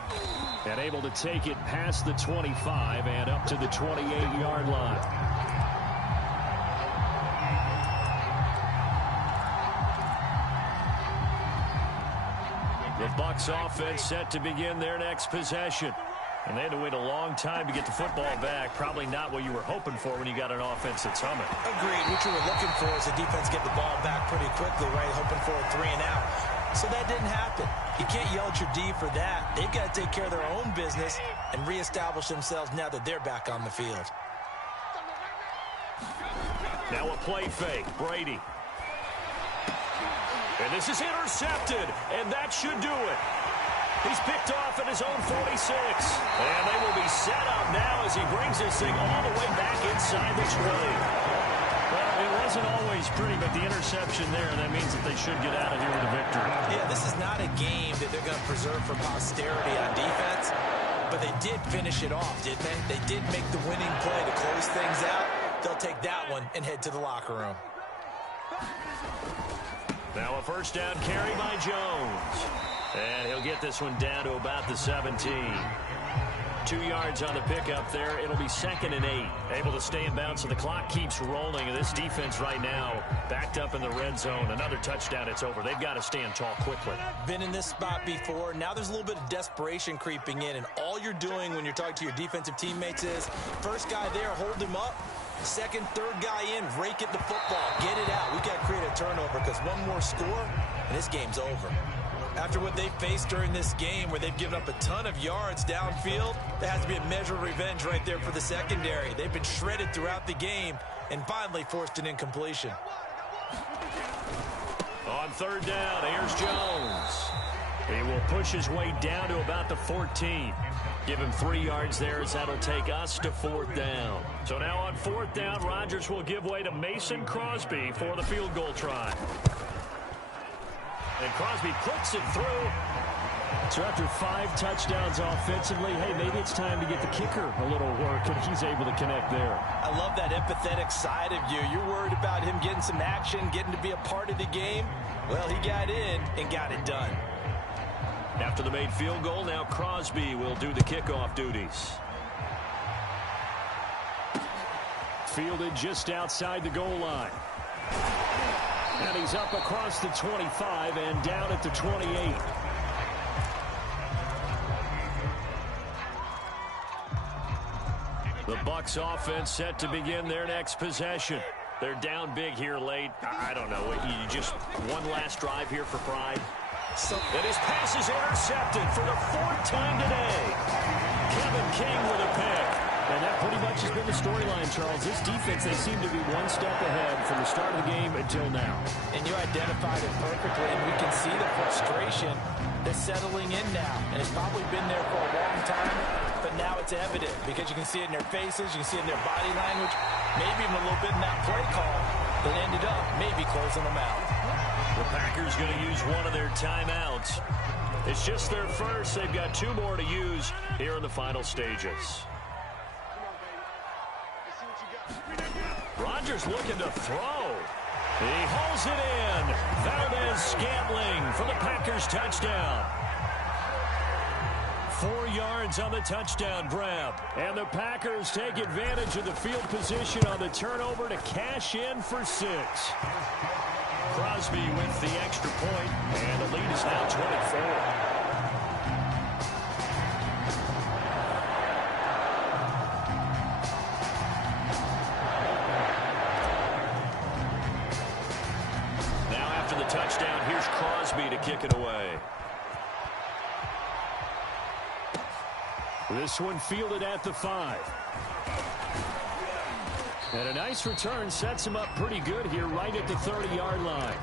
And able to take it past the 25 and up to the 28-yard line. The Bucs offense set to begin their next possession. And they had to wait a long time to get the football back. Probably not what you were hoping for when you got an offense that's humming. Agreed. What you were looking for is the defense get the ball back pretty quickly, right? Hoping for a 3 and out. So that didn't happen. You can't yell at your D for that. They've got to take care of their own business and reestablish themselves now that they're back on the field. Now a play fake. Brady. And this is intercepted. And that should do it. He's picked off at his own 46. And they will be set up now as he brings this thing all the way back inside the 20. Well, it wasn't always pretty, but the interception there, that means that they should get out of here with a victory. Yeah, this is not a game that they're going to preserve for posterity on defense, but they did finish it off, didn't they? They did make the winning play to close things out. They'll take that one and head to the locker room. Now a first down carry by Jones. And he'll get this one down to about the 17. 2 yards on the pickup there. It'll be 2nd and 8. Able to stay in bounds, so the clock keeps rolling. And this defense right now backed up in the red zone. Another touchdown, it's over. They've got to stand tall quickly. Been in this spot before. Now there's a little bit of desperation creeping in. And all you're doing when you're talking to your defensive teammates is, first guy there, hold him up. Second, third guy in, rake at the football. Get it out. We got to create a turnover because one more score, and this game's over. After what they faced during this game where they've given up a ton of yards downfield, there has to be a measure of revenge right there for the secondary. They've been shredded throughout the game and finally forced an incompletion. On third down, here's Jones. He will push his way down to about the 14. Give him 3 yards there as that'll take us to fourth down. So now on fourth down, Rodgers will give way to Mason Crosby for the field goal try. And Crosby puts it through. So after 5 touchdowns offensively, hey, maybe it's time to get the kicker a little work, and he's able to connect there. I love that empathetic side of you. You're worried about him getting some action, getting to be a part of the game. Well, he got in and got it done. After the made field goal, now Crosby will do the kickoff duties. Fielded just outside the goal line. And he's up across the 25 and down at the 28. The Bucs offense set to begin their next possession. They're down big here late. I don't know. You just one last drive here for pride. And his pass is intercepted for the 4th time today. Kevin King with a pick. And that pretty much has been the storyline, Charles. This defense, they seem to be one step ahead from the start of the game until now. And you identified it perfectly, and we can see the frustration that's settling in now. And it's probably been there for a long time, but now it's evident because you can see it in their faces, you can see it in their body language, maybe even a little bit in that play call that ended up maybe closing them out. The Packers going to use one of their timeouts. It's just their first. They've got 2 more to use here in the final stages. Rodgers looking to throw. He hauls it in. Valdez-Scantling for the Packers touchdown. 4 yards on the touchdown grab. And the Packers take advantage of the field position on the turnover to cash in for 6. Crosby with the extra point, and the lead is now 24. Now after the touchdown, here's Crosby to kick it away. This one fielded at the 5. And a nice return sets him up pretty good here right at the 30-yard line.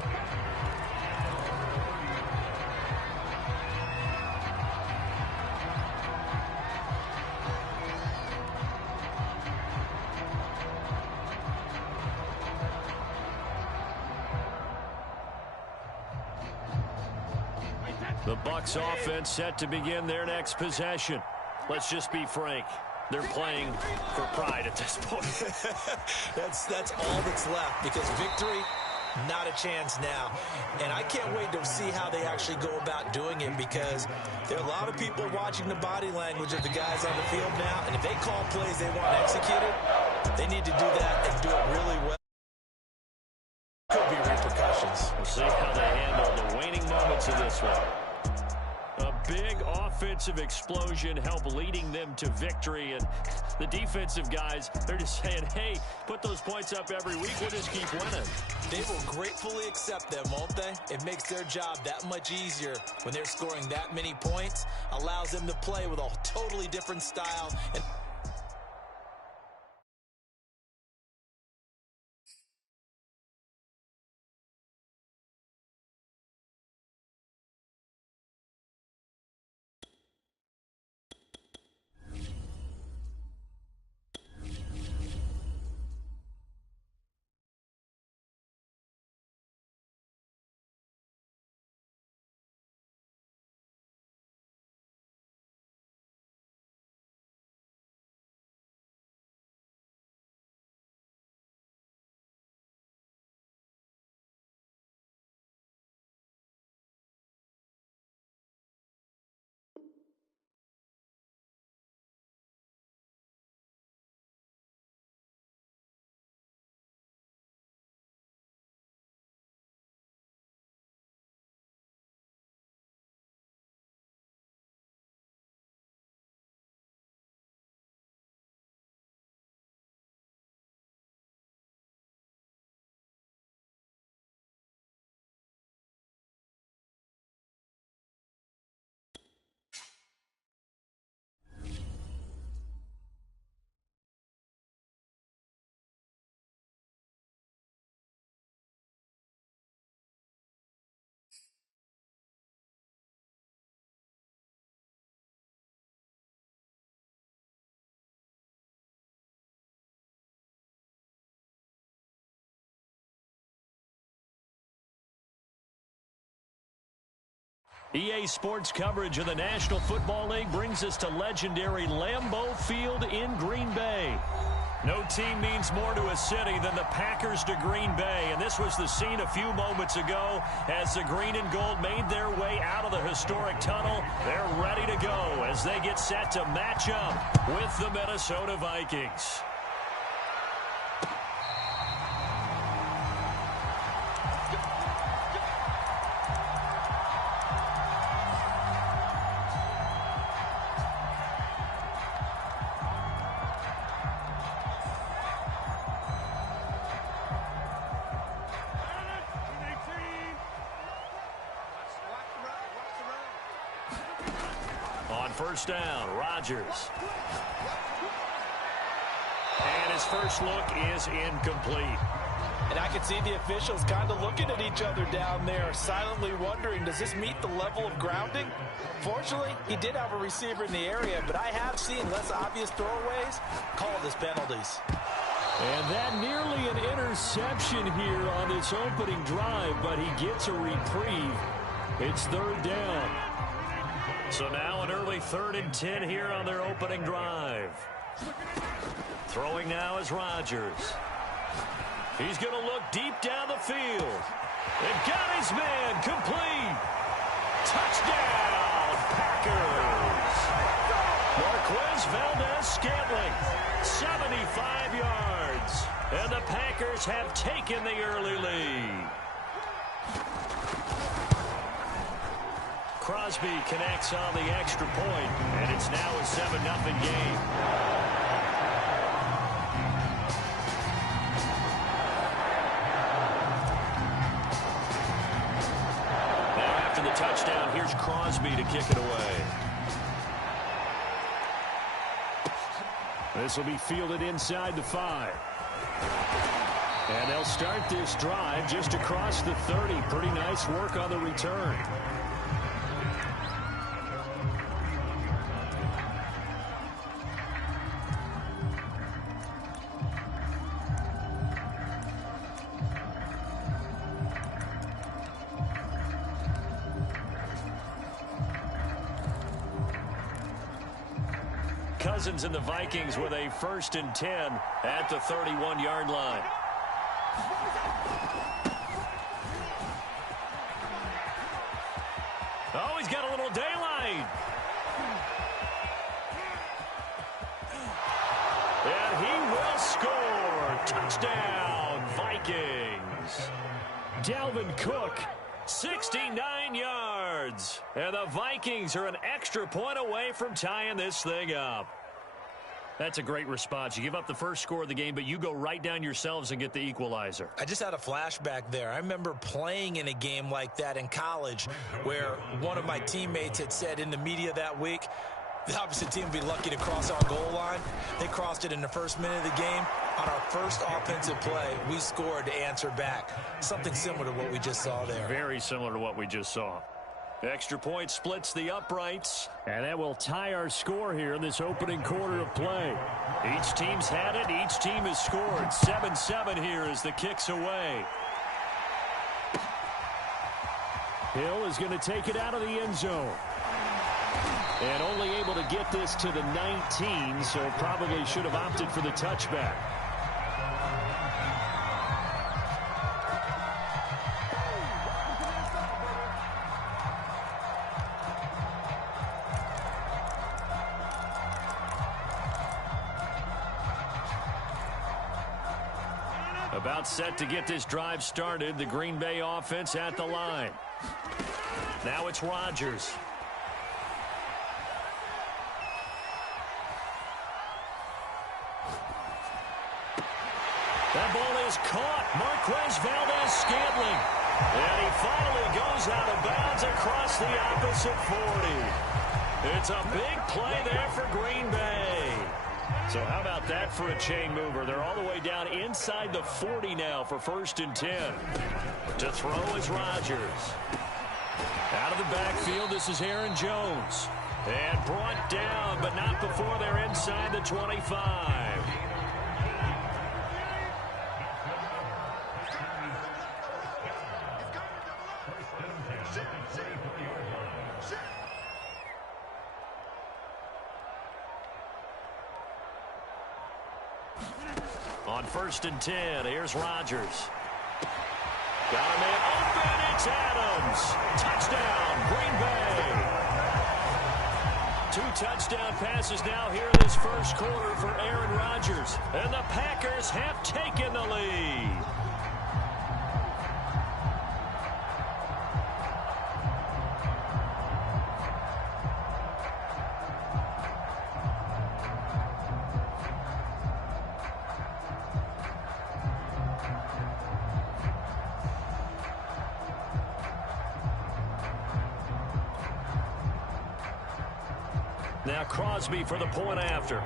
The Bucs offense set to begin their next possession. Let's just be frank. They're playing for pride at this point. That's all that's left because victory, not a chance now. And I can't wait to see how they actually go about doing it because there are a lot of people watching the body language of the guys on the field now. And if they call plays they want executed, they need to do that and do it really well. Could be repercussions. We'll see how they handle the waning moments of this one. A big offensive explosion help leading them to victory. And the defensive guys, they're just saying, hey, put those points up every week. We'll just keep winning. They will gratefully accept them, won't they? It makes their job that much easier when they're scoring that many points. Allows them to play with a totally different style. And EA Sports coverage of the National Football League brings us to legendary Lambeau Field in Green Bay. No team means more to a city than the Packers to Green Bay, and this was the scene a few moments ago as the green and gold made their way out of the historic tunnel. They're ready to go as they get set to match up with the Minnesota Vikings. On first down, Rodgers. And his first look is incomplete. And I can see the officials kind of looking at each other down there, silently wondering, does this meet the level of grounding? Fortunately, he did have a receiver in the area, but I have seen less obvious throwaways called as penalties. And that nearly an interception here on this opening drive, but he gets a reprieve. It's third down. So now an early 3rd and 10 here on their opening drive. Throwing now is Rodgers. He's going to look deep down the field. And got his man complete. Touchdown, Packers. Marquez Valdez-Scantling, 75 yards. And the Packers have taken the early lead. Crosby connects on the extra point, and it's now a 7-0 game. Now after the touchdown, here's Crosby to kick it away. This will be fielded inside the 5. And they'll start this drive just across the 30. Pretty nice work on the return. Cousins and the Vikings with a 1st and 10 at the 31-yard line. Oh, he's got a little daylight. And he will score. Touchdown, Vikings. Dalvin Cook, 69 yards. And the Vikings are an extra point away from tying this thing up. That's a great response. You give up the first score of the game, but you go right down yourselves and get the equalizer. I just had a flashback there. I remember playing in a game like that in college where one of my teammates had said in the media that week, the opposite team would be lucky to cross our goal line. They crossed it in the first minute of the game. On our first offensive play, we scored to answer back. Something similar to what we just saw there. Very similar to what we just saw. Extra point splits the uprights, and that will tie our score here in this opening quarter of play. Each team's had it. Each team has scored. 7-7 here as the kick's away. Hill is going to take it out of the end zone. And only able to get this to the 19, so probably should have opted for the touchback. About set to get this drive started. The Green Bay offense at the line. Now it's Rodgers. That ball is caught. Marquez Valdez-Scantling. And he finally goes out of bounds across the opposite 40. It's a big play there for Green Bay. So how about that for a chain mover? They're all the way down inside the 40 now for 1st and 10. To throw is Rodgers. Out of the backfield, this is Aaron Jones. And brought down, but not before they're inside the 25. On 1st and 10, here's Rodgers. Got a man open. It's Adams. Touchdown, Green Bay. 2 touchdown passes now here in this first quarter for Aaron Rodgers. And the Packers have taken the lead. Now Crosby for the point after.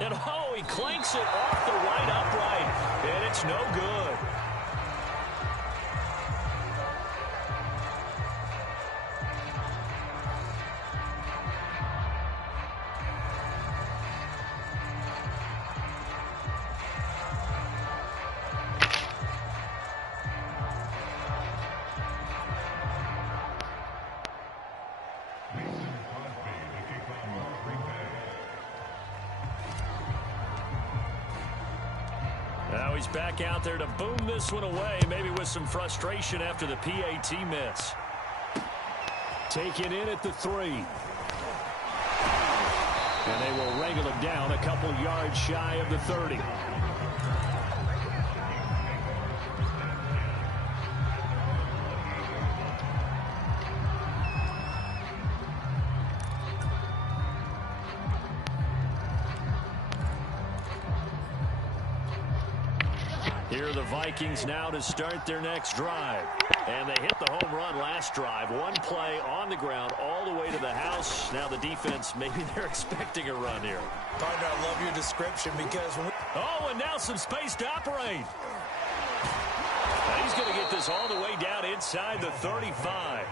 And oh, he clanks it off the right upright. And it's no good. Now he's back out there to boom this one away, maybe with some frustration after the PAT miss. Taken in at the 3. And they will wrangle him down a couple yards shy of the 30. Here are the Vikings now to start their next drive. And they hit the home run last drive. One play on the ground all the way to the house. Now the defense, maybe they're expecting a run here. Partner, I love your description because when Oh, and now some space to operate. And he's going to get this all the way down inside the 35.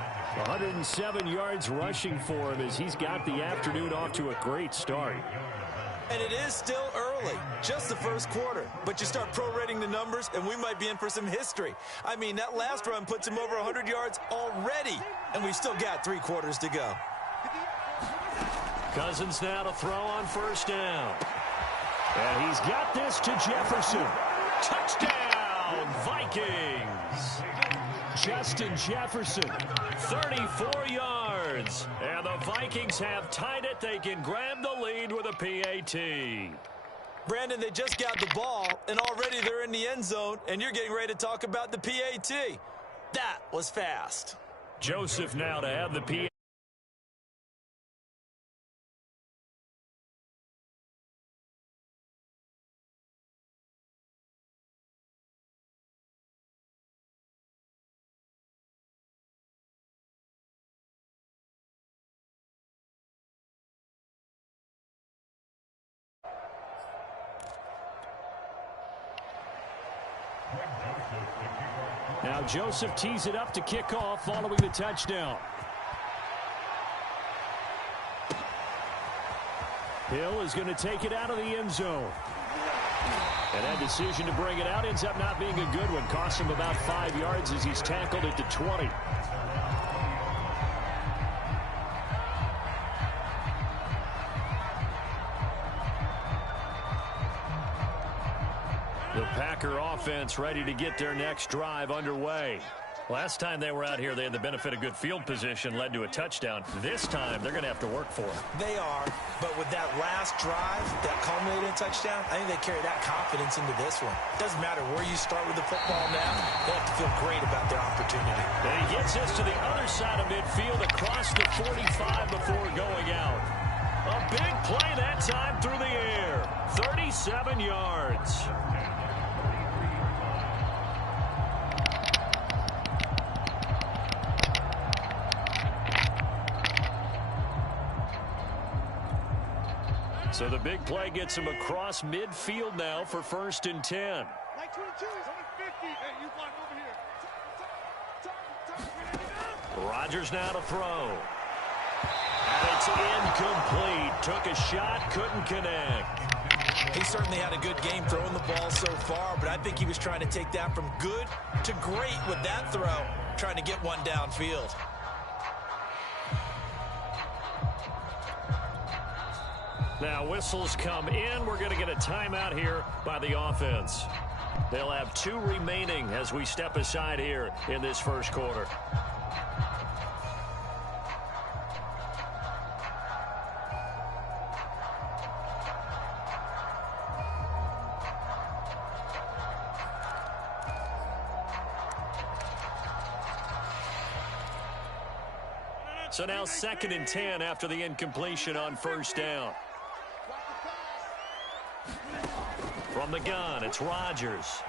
107 yards rushing for him as he's got the afternoon off to a great start. And it is still early, just the first quarter. But you start prorating the numbers, and we might be in for some history. I mean, that last run puts him over 100 yards already, and we've still got 3 quarters to go. Cousins now to throw on first down. And he's got this to Jefferson. Touchdown, Vikings. Justin Jefferson, 34 yards. And the Vikings have tied it. They can grab the lead with a PAT. Brandon, they just got the ball, and already they're in the end zone, and you're getting ready to talk about the PAT. That was fast. Joseph now to have the PAT. Now Joseph tees it up to kick off following the touchdown. Hill is going to take it out of the end zone. And that decision to bring it out ends up not being a good one. Cost him about 5 yards as he's tackled at the 20. The Packer offense ready to get their next drive underway. Last time they were out here, they had the benefit of good field position, led to a touchdown. This time, they're going to have to work for it. They are, but with that last drive, that culminated in touchdown, I think they carry that confidence into this one. Doesn't matter where you start with the football now, they have to feel great about their opportunity. And he gets this to the other side of midfield across the 45 before going out. A big play that time through the air. 37 yards. So the big play gets him across midfield now for 1st and 10. Rodgers now to throw. And it's incomplete. Took a shot, couldn't connect. He certainly had a good game throwing the ball so far, but I think he was trying to take that from good to great with that throw, trying to get one downfield. Now whistles come in. We're going to get a timeout here by the offense. They'll have 2 remaining as we step aside here in this first quarter. So now 2nd and 10 after the incompletion on first down. From the gun, it's Rodgers.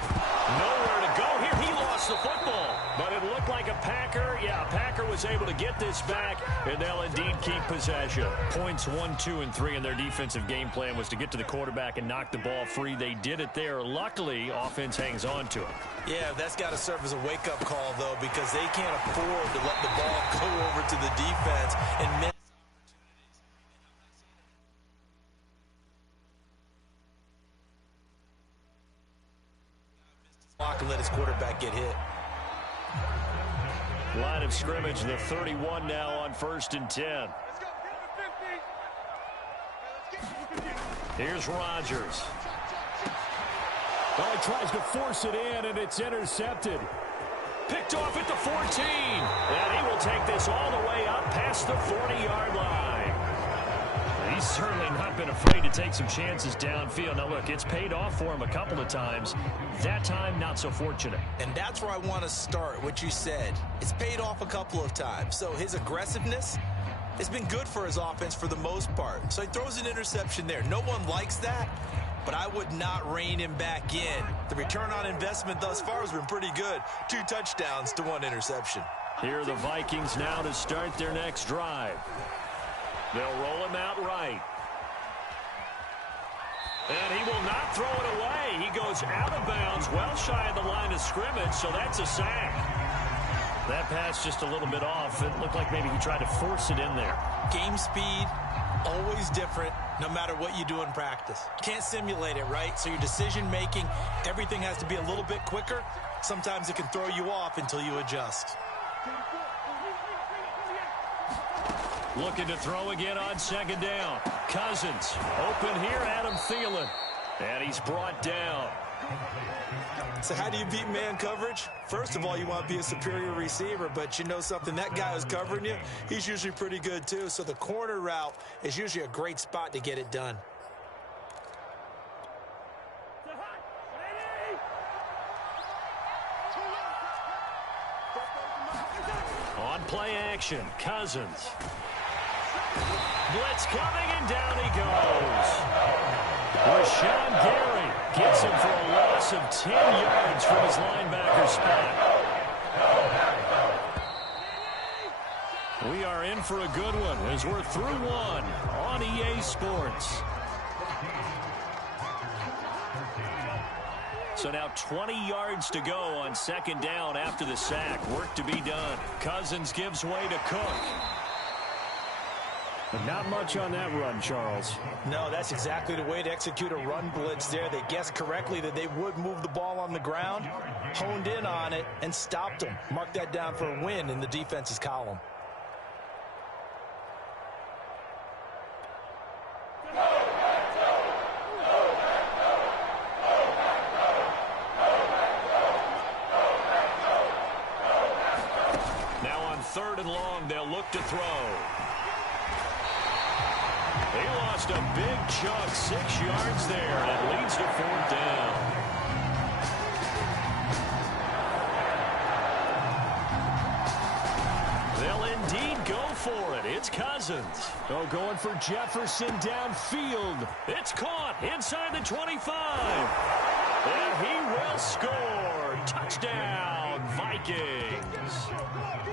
Nowhere to go here. He lost the football. But it looked like a Packer. Yeah, a Packer was able to get this back, and they'll indeed keep possession. Points 1, 2, and 3 in their defensive game plan was to get to the quarterback and knock the ball free. They did it there. Luckily, offense hangs on to it. Yeah, that's got to serve as a wake-up call, though, because they can't afford to let the ball go over to the defense and miss. And let his quarterback get hit. Line of scrimmage, the 31 now on 1st and 10. Here's Rodgers. Well, he tries to force it in, and it's intercepted. Picked off at the 14. And he will take this all the way up past the 40-yard line. He's certainly not been afraid to take some chances downfield. Now, look, it's paid off for him a couple of times. That time, not so fortunate. And that's where I want to start, what you said. It's paid off a couple of times. So his aggressiveness has been good for his offense for the most part. So he throws an interception there. No one likes that, but I would not rein him back in. The return on investment thus far has been pretty good. 2 touchdowns to 1 interception. Here are the Vikings now to start their next drive. They'll roll him out right. And he will not throw it away. He goes out of bounds, well shy of the line of scrimmage, so that's a sack. That pass just a little bit off. It looked like maybe he tried to force it in there. Game speed, always different, no matter what you do in practice. Can't simulate it, right? So your decision-making, everything has to be a little bit quicker. Sometimes it can throw you off until you adjust. Looking to throw again on 2nd down. Cousins open here, Adam Thielen. And he's brought down. So how do you beat man coverage? First of all, you want to be a superior receiver, but you know something, that guy who's covering you, he's usually pretty good too. So the corner route is usually a great spot to get it done. On play action, Cousins. Blitz coming, and down he goes. Rashawn Gary gets him for a loss of 10 yards from his linebacker spot. We are in for a good one as we're through 1 on EA Sports. So now 20 yards to go on 2nd down after the sack. Work to be done. Cousins gives way to Cook. But not much on that run, Charles. No, that's exactly the way to execute a run blitz there. They guessed correctly that they would move the ball on the ground, honed in on it, and stopped them. Mark that down for a win in the defense's column. Now on 3rd and long, they'll look to throw. He lost a big chunk, 6 yards there, and it leads to 4th down. They'll indeed go for it. It's Cousins. Oh, going for Jefferson downfield. It's caught inside the 25. And he will score. Touchdown, Vikings.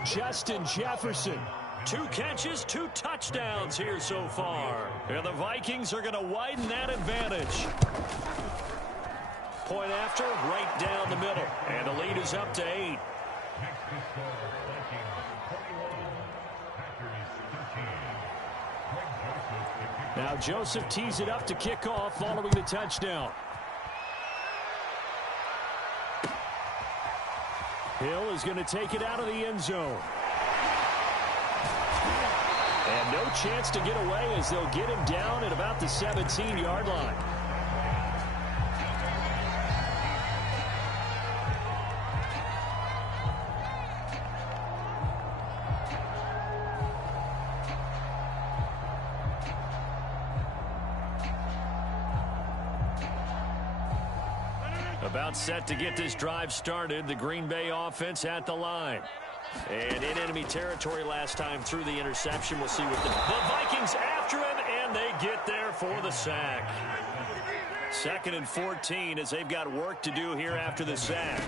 Justin Jefferson. 2 catches, 2 touchdowns here so far. And the Vikings are going to widen that advantage. Point after, right down the middle. And the lead is up to 8. Now Joseph tees it up to kick off following the touchdown. Hill is going to take it out of the end zone. And no chance to get away as they'll get him down at about the 17-yard line. About set to get this drive started. The Green Bay offense at the line. And in enemy territory last time through the interception. We'll see what the Vikings after him, and they get there for the sack. 2nd and 14 as they've got work to do here after the sack.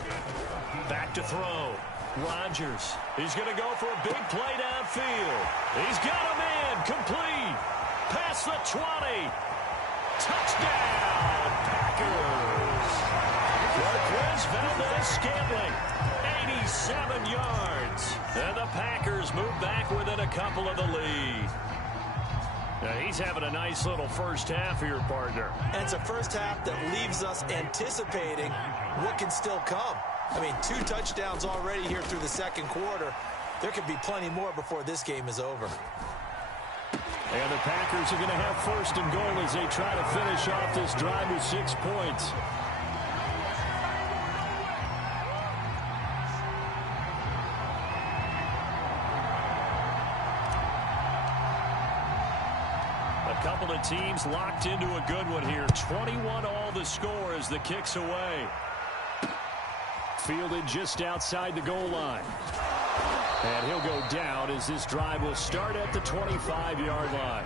Back to throw. Rodgers. He's going to go for a big play downfield. He's got a man. Complete. Past the 20. Touchdown, Packers. Marquez Valdez-Scantling, 87 yards. And the Packers move back within a couple of the lead. Now he's having a nice little first half here, partner. And it's a first half that leaves us anticipating what can still come. I mean, 2 touchdowns already here through the second quarter. There could be plenty more before this game is over. And the Packers are going to have 1st and goal as they try to finish off this drive with 6 points. A couple of teams locked into a good one here. 21 all the score as the kick's away. Fielded just outside the goal line. And he'll go down as this drive will start at the 25-yard line.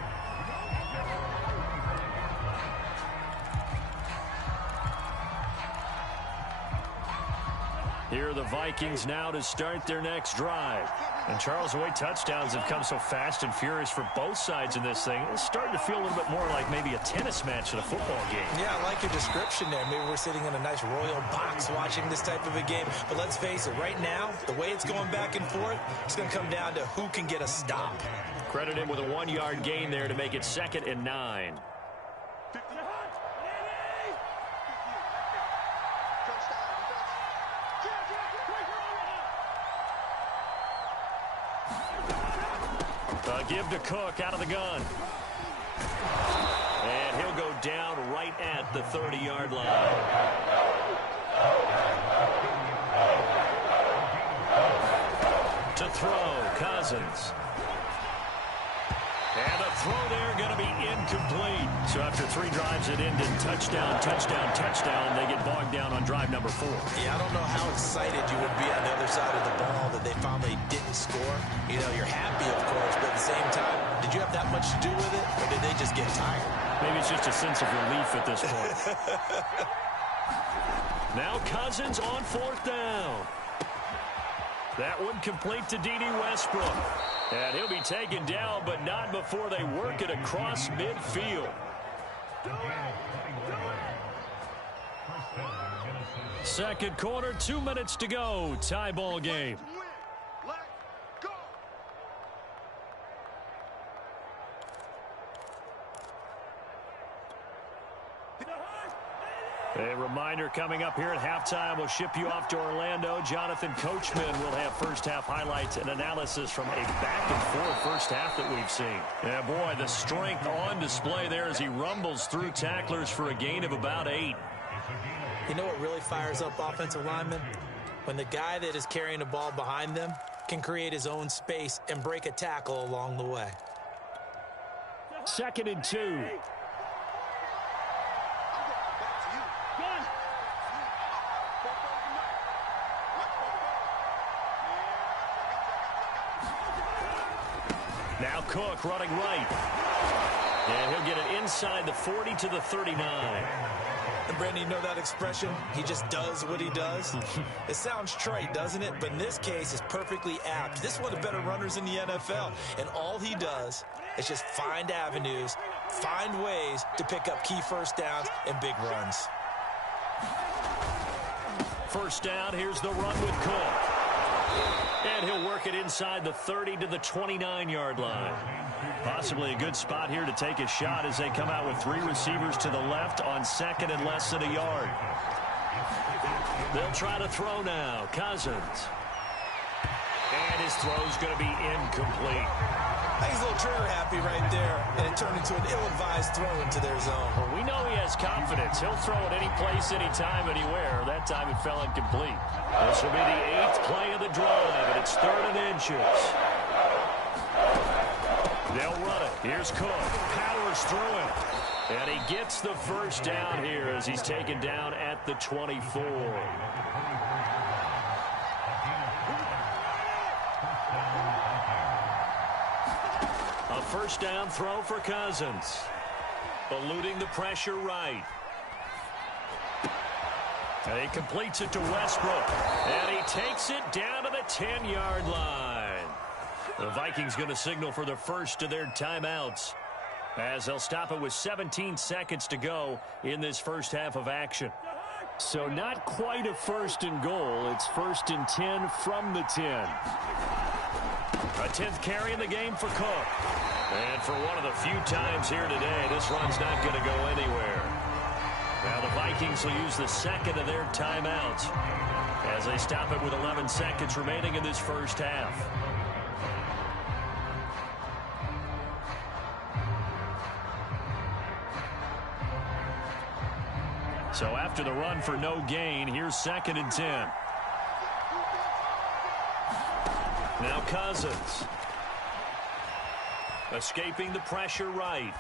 Here are the Vikings now to start their next drive. And Charles, the way touchdowns have come so fast and furious for both sides in this thing, it's starting to feel a little bit more like maybe a tennis match at a football game. Yeah, I like your description there. Maybe we're sitting in a nice royal box watching this type of a game. But let's face it, right now, the way it's going back and forth, it's going to come down to who can get a stop. Credit him with a 1-yard gain there to make it 2nd and 9. Give to Cook out of the gun. And he'll go down right at the 30-yard line. To throw, Cousins. And a throw there going to be incomplete. So after 3 drives it ended touchdown, touchdown, touchdown, they get bogged down on drive number 4. Yeah, I don't know how excited you would be on the other side of the ball that they finally didn't score. You know, you're happy, of course, but at the same time, did you have that much to do with it, or did they just get tired? Maybe it's just a sense of relief at this point. Now Cousins on 4th down. That one complete to D.D. Westbrook. And he'll be taken down, but not before they work it across midfield. Second quarter, 2 minutes to go. Tie ball game. A reminder coming up here at halftime, we'll ship you off to Orlando. Jonathan Coachman will have first half highlights and analysis from a back-and-forth first half that we've seen. Yeah, boy, the strength on display there as he rumbles through tacklers for a gain of about 8. You know what really fires up offensive linemen? When the guy that is carrying the ball behind them can create his own space and break a tackle along the way. 2nd and 2. Now Cook running right. And he'll get it inside the 40 to the 39. And Brandon, you know that expression? He just does what he does. It sounds trite, doesn't it? But in this case, it's perfectly apt. This is one of the better runners in the NFL. And all he does is just find avenues, find ways to pick up key first downs and big runs. First down, here's the run with Cook. And he'll work it inside the 30 to the 29-yard line. Possibly a good spot here to take a shot as they come out with 3 receivers to the left on 2nd and less than a yard. They'll try to throw now. Cousins. And his throw's going to be incomplete. He's a little trigger happy right there, and it turned into an ill-advised throw into their zone. Well, we know he has confidence. He'll throw it any place, anytime, anywhere. That time it fell incomplete. This will be the 8th play of the drive, and it's 3rd and inches. They'll run it. Here's Cook. Powers through it. And he gets the first down here as he's taken down at the 24. A first down throw for Cousins. Eluding the pressure right. And he completes it to Westbrook. And he takes it down to the 10-yard line. The Vikings going to signal for the first of their timeouts, as they'll stop it with 17 seconds to go in this first half of action. So not quite a first and goal. It's 1st and 10 from the 10. A 10th carry in the game for Cook. And for one of the few times here today, this run's not going to go anywhere. Now the Vikings will use the second of their timeouts as they stop it with 11 seconds remaining in this first half. So after the run for no gain, here's 2nd and 10. Now Cousins. Escaping the pressure right.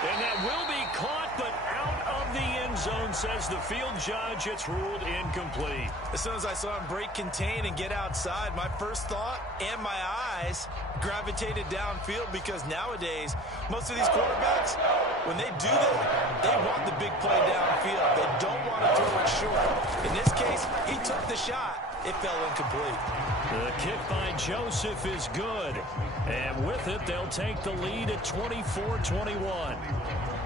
And that will be caught, but out of the end zone, says the field judge. It's ruled incomplete. As soon as I saw him break contain and get outside, my first thought and my eyes gravitated downfield, because nowadays, most of these quarterbacks, when they do that, they want the big play downfield. They don't want to throw it short. In this case, he took the shot. It fell incomplete. The kick by Joseph is good. And with it, they'll take the lead at 24-21.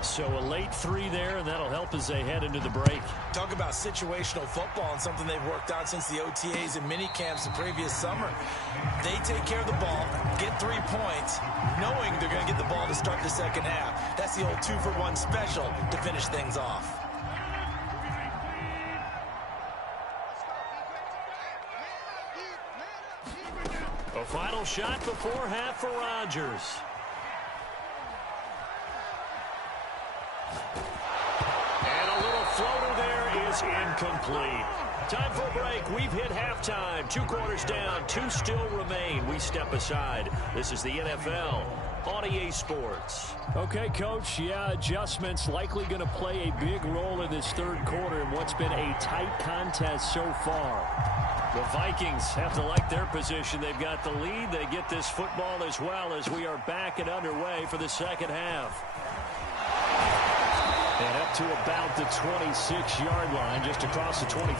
So a late 3 there, and that'll help as they head into the break. Talk about situational football and something they've worked on since the OTAs and mini camps the previous summer. They take care of the ball, get 3 points, knowing they're going to get the ball to start the second half. That's the old 2-for-1 special to finish things off. A final shot before half for Rodgers. And a little floater there is incomplete. Time for a break. We've hit halftime. 2 quarters down. 2 still remain. We step aside. This is the NFL on EA Sports. Okay, Coach. Yeah, adjustments likely going to play a big role in this 3rd quarter in what's been a tight contest so far. The Vikings have to like their position. They've got the lead. They get this football as well as we are back and underway for the second half. And up to about the 26-yard line, just across the 25.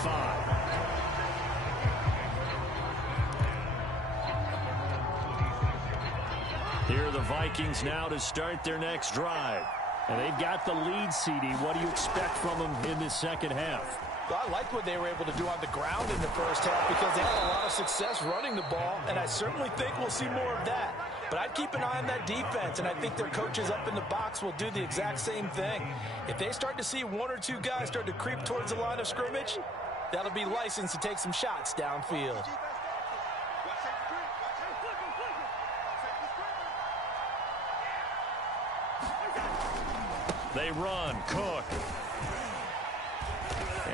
Here are the Vikings now to start their next drive. And they've got the lead, CD. What do you expect from them in this second half? Well, I like what they were able to do on the ground in the first half, because they had a lot of success running the ball, and I certainly think we'll see more of that. But I'd keep an eye on that defense, and I think their coaches up in the box will do the exact same thing. If they start to see 1 or 2 guys start to creep towards the line of scrimmage, that'll be licensed to take some shots downfield. They run. Cook.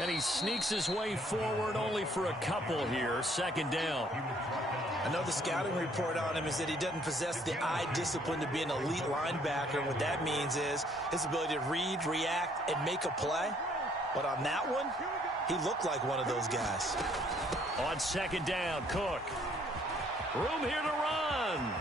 And he sneaks his way forward only for a couple here. 2nd down. I know the scouting report on him is that he doesn't possess the eye discipline to be an elite linebacker. And what that means is his ability to read, react, and make a play. But on that one, he looked like one of those guys. On 2nd down, Cook. Room here to run.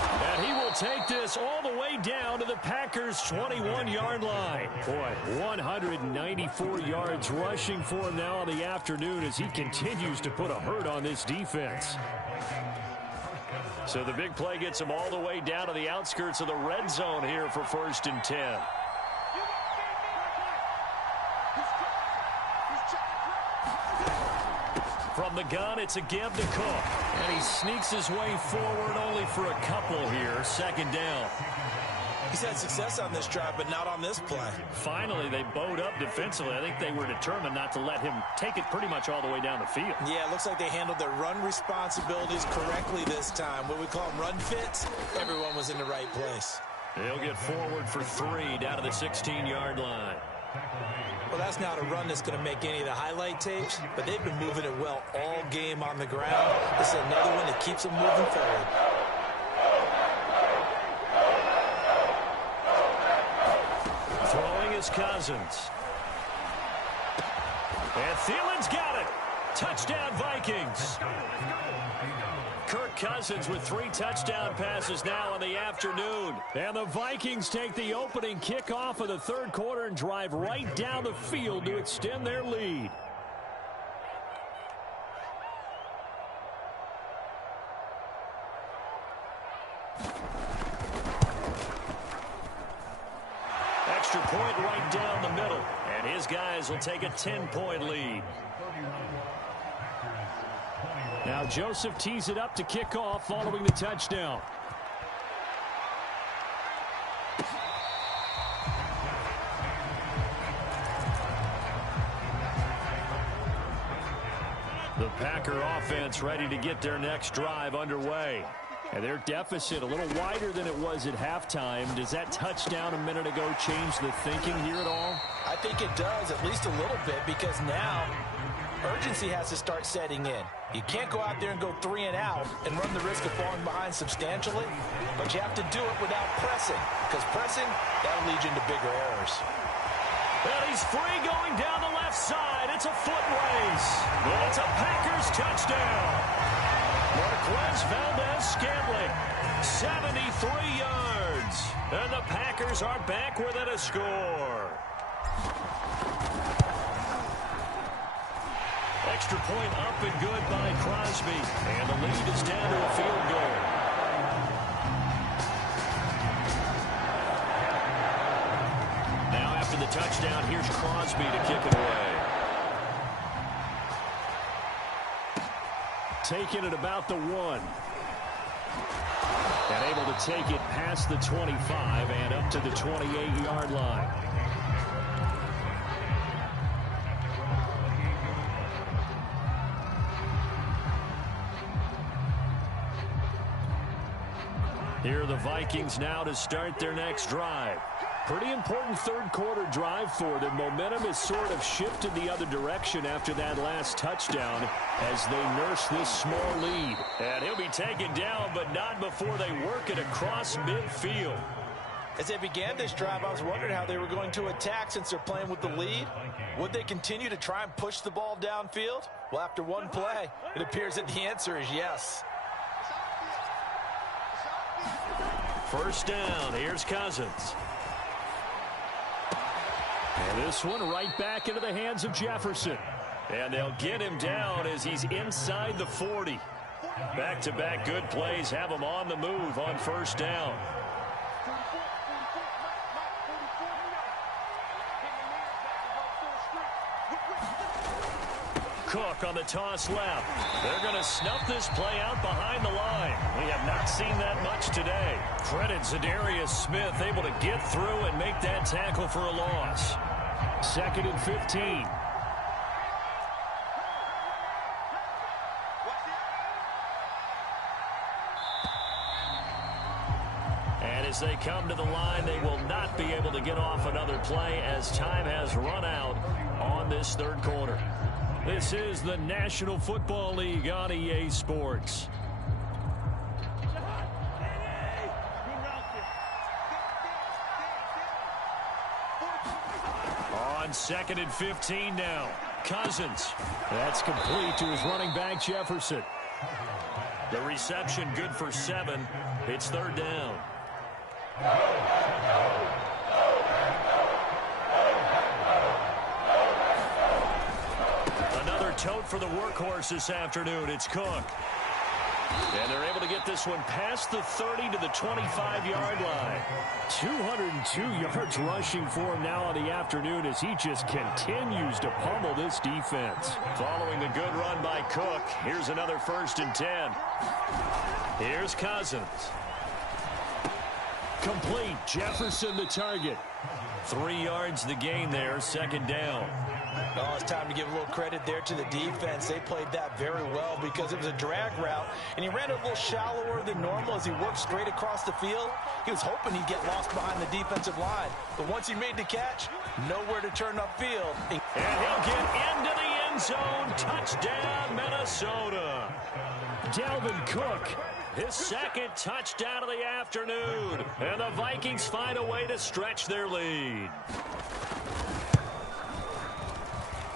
And he will take this all the way down to the Packers' 21-yard line. Boy, 194 yards rushing for him now in the afternoon as he continues to put a hurt on this defense. So the big play gets him all the way down to the outskirts of the red zone here for 1st and 10. From the gun, it's a give to Cook. And he sneaks his way forward only for a couple here. 2nd down. He's had success on this drive, but not on this play. Finally, they bowed up defensively. I think they were determined not to let him take it pretty much all the way down the field. Yeah, it looks like they handled their run responsibilities correctly this time. What we call them run fits, everyone was in the right place. They'll get forward for 3 down to the 16-yard line. Well, that's not a run that's going to make any of the highlight tapes, but they've been moving it well all game on the ground. This is another one that keeps them moving forward. Throwing is Cousins. And Thielen's got it. Touchdown, Vikings. Kirk Cousins with 3 touchdown passes now in the afternoon. And the Vikings take the opening kickoff of the third quarter and drive right down the field to extend their lead. Extra point right down the middle. And his guys will take a 10-point lead. Now Joseph tees it up to kick off following the touchdown. The Packer offense ready to get their next drive underway. And their deficit a little wider than it was at halftime. Does that touchdown a minute ago change the thinking here at all? I think it does, at least a little bit, because now urgency has to start setting in. You can't go out there and go 3 and out and run the risk of falling behind substantially, but you have to do it without pressing, because pressing, that'll lead you into bigger errors. Well, he's free going down the left side. It's a foot race. But it's a Packers touchdown. Marquez Valdez-Scantling, 73 yards. And the Packers are back within a score. Extra point up and good by Crosby. And the lead is down to a field goal. Now after the touchdown, here's Crosby to kick it away. Taking it about the 1. And able to take it past the 25 and up to the 28-yard line. Here are the Vikings now to start their next drive. Pretty important third quarter drive for them. Momentum has sort of shifted the other direction after that last touchdown as they nurse this small lead. And he'll be taken down, but not before they work it across midfield. As they began this drive, I was wondering how they were going to attack since they're playing with the lead. Would they continue to try and push the ball downfield? Well, after one play, it appears that the answer is yes. First down, here's Cousins. And this one right back into the hands of Jefferson. And they'll get him down as he's inside the 40. Back-to-back good plays have him on the move on first down. Cook on the toss left. They're going to snuff this play out behind the line. We have not seen that much today. Credit Zadarius Smith able to get through and make that tackle for a loss. 2nd and 15. And as they come to the line, they will not be able to get off another play as time has run out on this third quarter. This is the National Football League on EA Sports. On 2nd and 15 now. Cousins. That's complete to his running back, Jefferson. The reception good for 7. It's third down. Tote for the workhorse this afternoon. It's Cook. And they're able to get this one past the 30 to the 25-yard line. 202 yards rushing for him now on the afternoon as he just continues to pummel this defense. Following the good run by Cook, here's another 1st and 10. Here's Cousins. complete. Jefferson the target. 3 yards the gain there, second down. Oh, it's time to give a little credit there to the defense. They played that very well because it was a drag route, and he ran it a little shallower than normal as he worked straight across the field. He was hoping he'd get lost behind the defensive line, but once he made the catch, nowhere to turn upfield. And he'll get into the end zone. Touchdown, Minnesota. Dalvin Cook. His second touchdown of the afternoon. And the Vikings find a way to stretch their lead.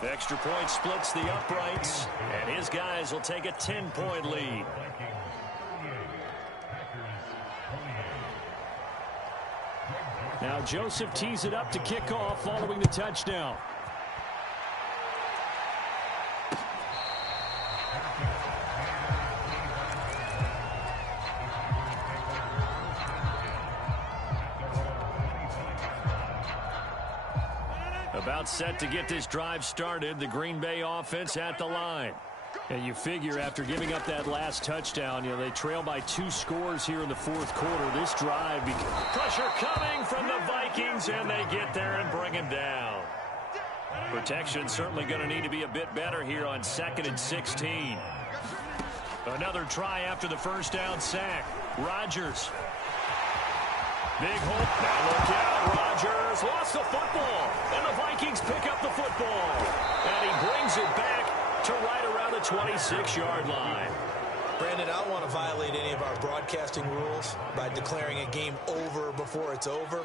Extra point splits the uprights, and his guys will take a 10-point lead. Now Joseph tees it up to kick off following the touchdown. About set to get this drive started, the Green Bay offense at the line. And you figure after giving up that last touchdown, they trail by 2 scores here in the fourth quarter. This drive, pressure coming from the Vikings, and they get there and bring him down. Protection certainly going to need to be a bit better here on 2nd and 16. Another try after the first down sack. Rodgers. Big hole. Now look out. Rodgers lost the football. And the Vikings pick up the football. And he brings it back to right around the 26-yard line. Brandon, I don't want to violate any of our broadcasting rules by declaring a game over before it's over.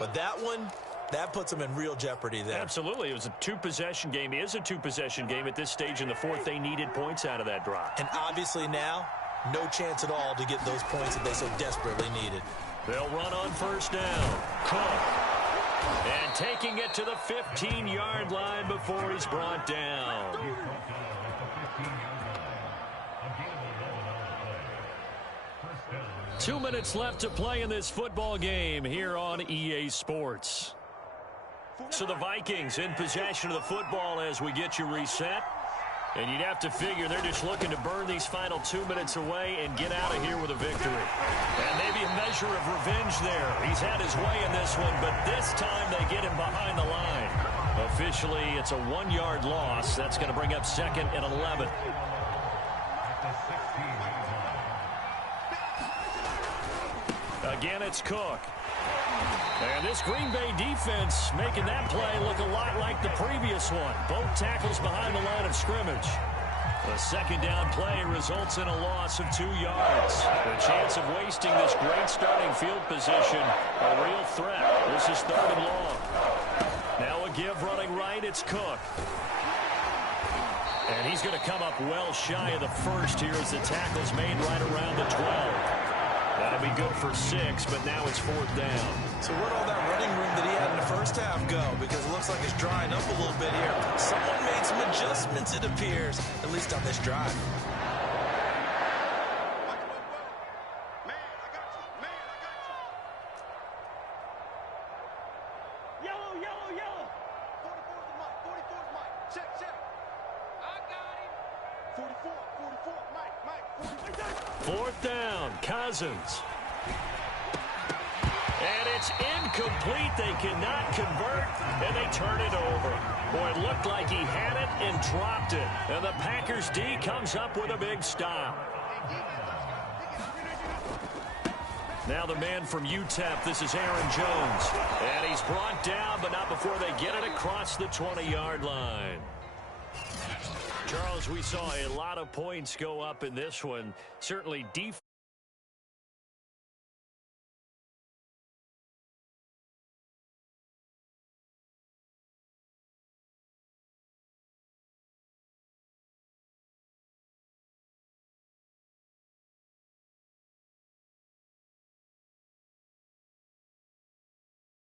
But that one, that puts them in real jeopardy there. Absolutely. It was a 2-possession game. It is a 2-possession game at this stage in the fourth. They needed points out of that drive. And obviously now, no chance at all to get those points that they so desperately needed. They'll run on first down. Cook. And taking it to the 15-yard line before he's brought down. Two minutes left to play in this football game here on EA Sports. So the Vikings in possession of the football as we get you reset. And you'd have to figure they're just looking to burn these final 2 minutes away and get out of here with a victory. And maybe a measure of revenge there. He's had his way in this one, but this time they get him behind the line. Officially, it's a 1-yard loss. That's going to bring up 2nd and 11. Again, it's Cook. And this Green Bay defense making that play look a lot like the previous one. Both tackles behind the line of scrimmage. The second down play results in a loss of 2 yards. The chance of wasting this great starting field position, a real threat. This is 3rd and long. Now a give running right, it's Cook. And he's going to come up well shy of the first here as the tackle's made right around the 12. That'll be good for 6, but now it's 4th down. So where'd all that running room that he had in the first half go? Because it looks like it's drying up a little bit here. Someone made some adjustments, it appears, at least on this drive. Yellow, yellow, yellow. 44's the mic. 44's mic. Check, check. I got him. 44, Mike. 4th down, Cousins. And it's incomplete. They cannot convert, and they turn it over. Boy, it looked like he had it and dropped it. And the Packers D comes up with a big stop. Now the man from UTEP, this is Aaron Jones. And he's brought down, but not before they get it across the 20-yard line. Charles, we saw a lot of points go up in this one. Certainly defense.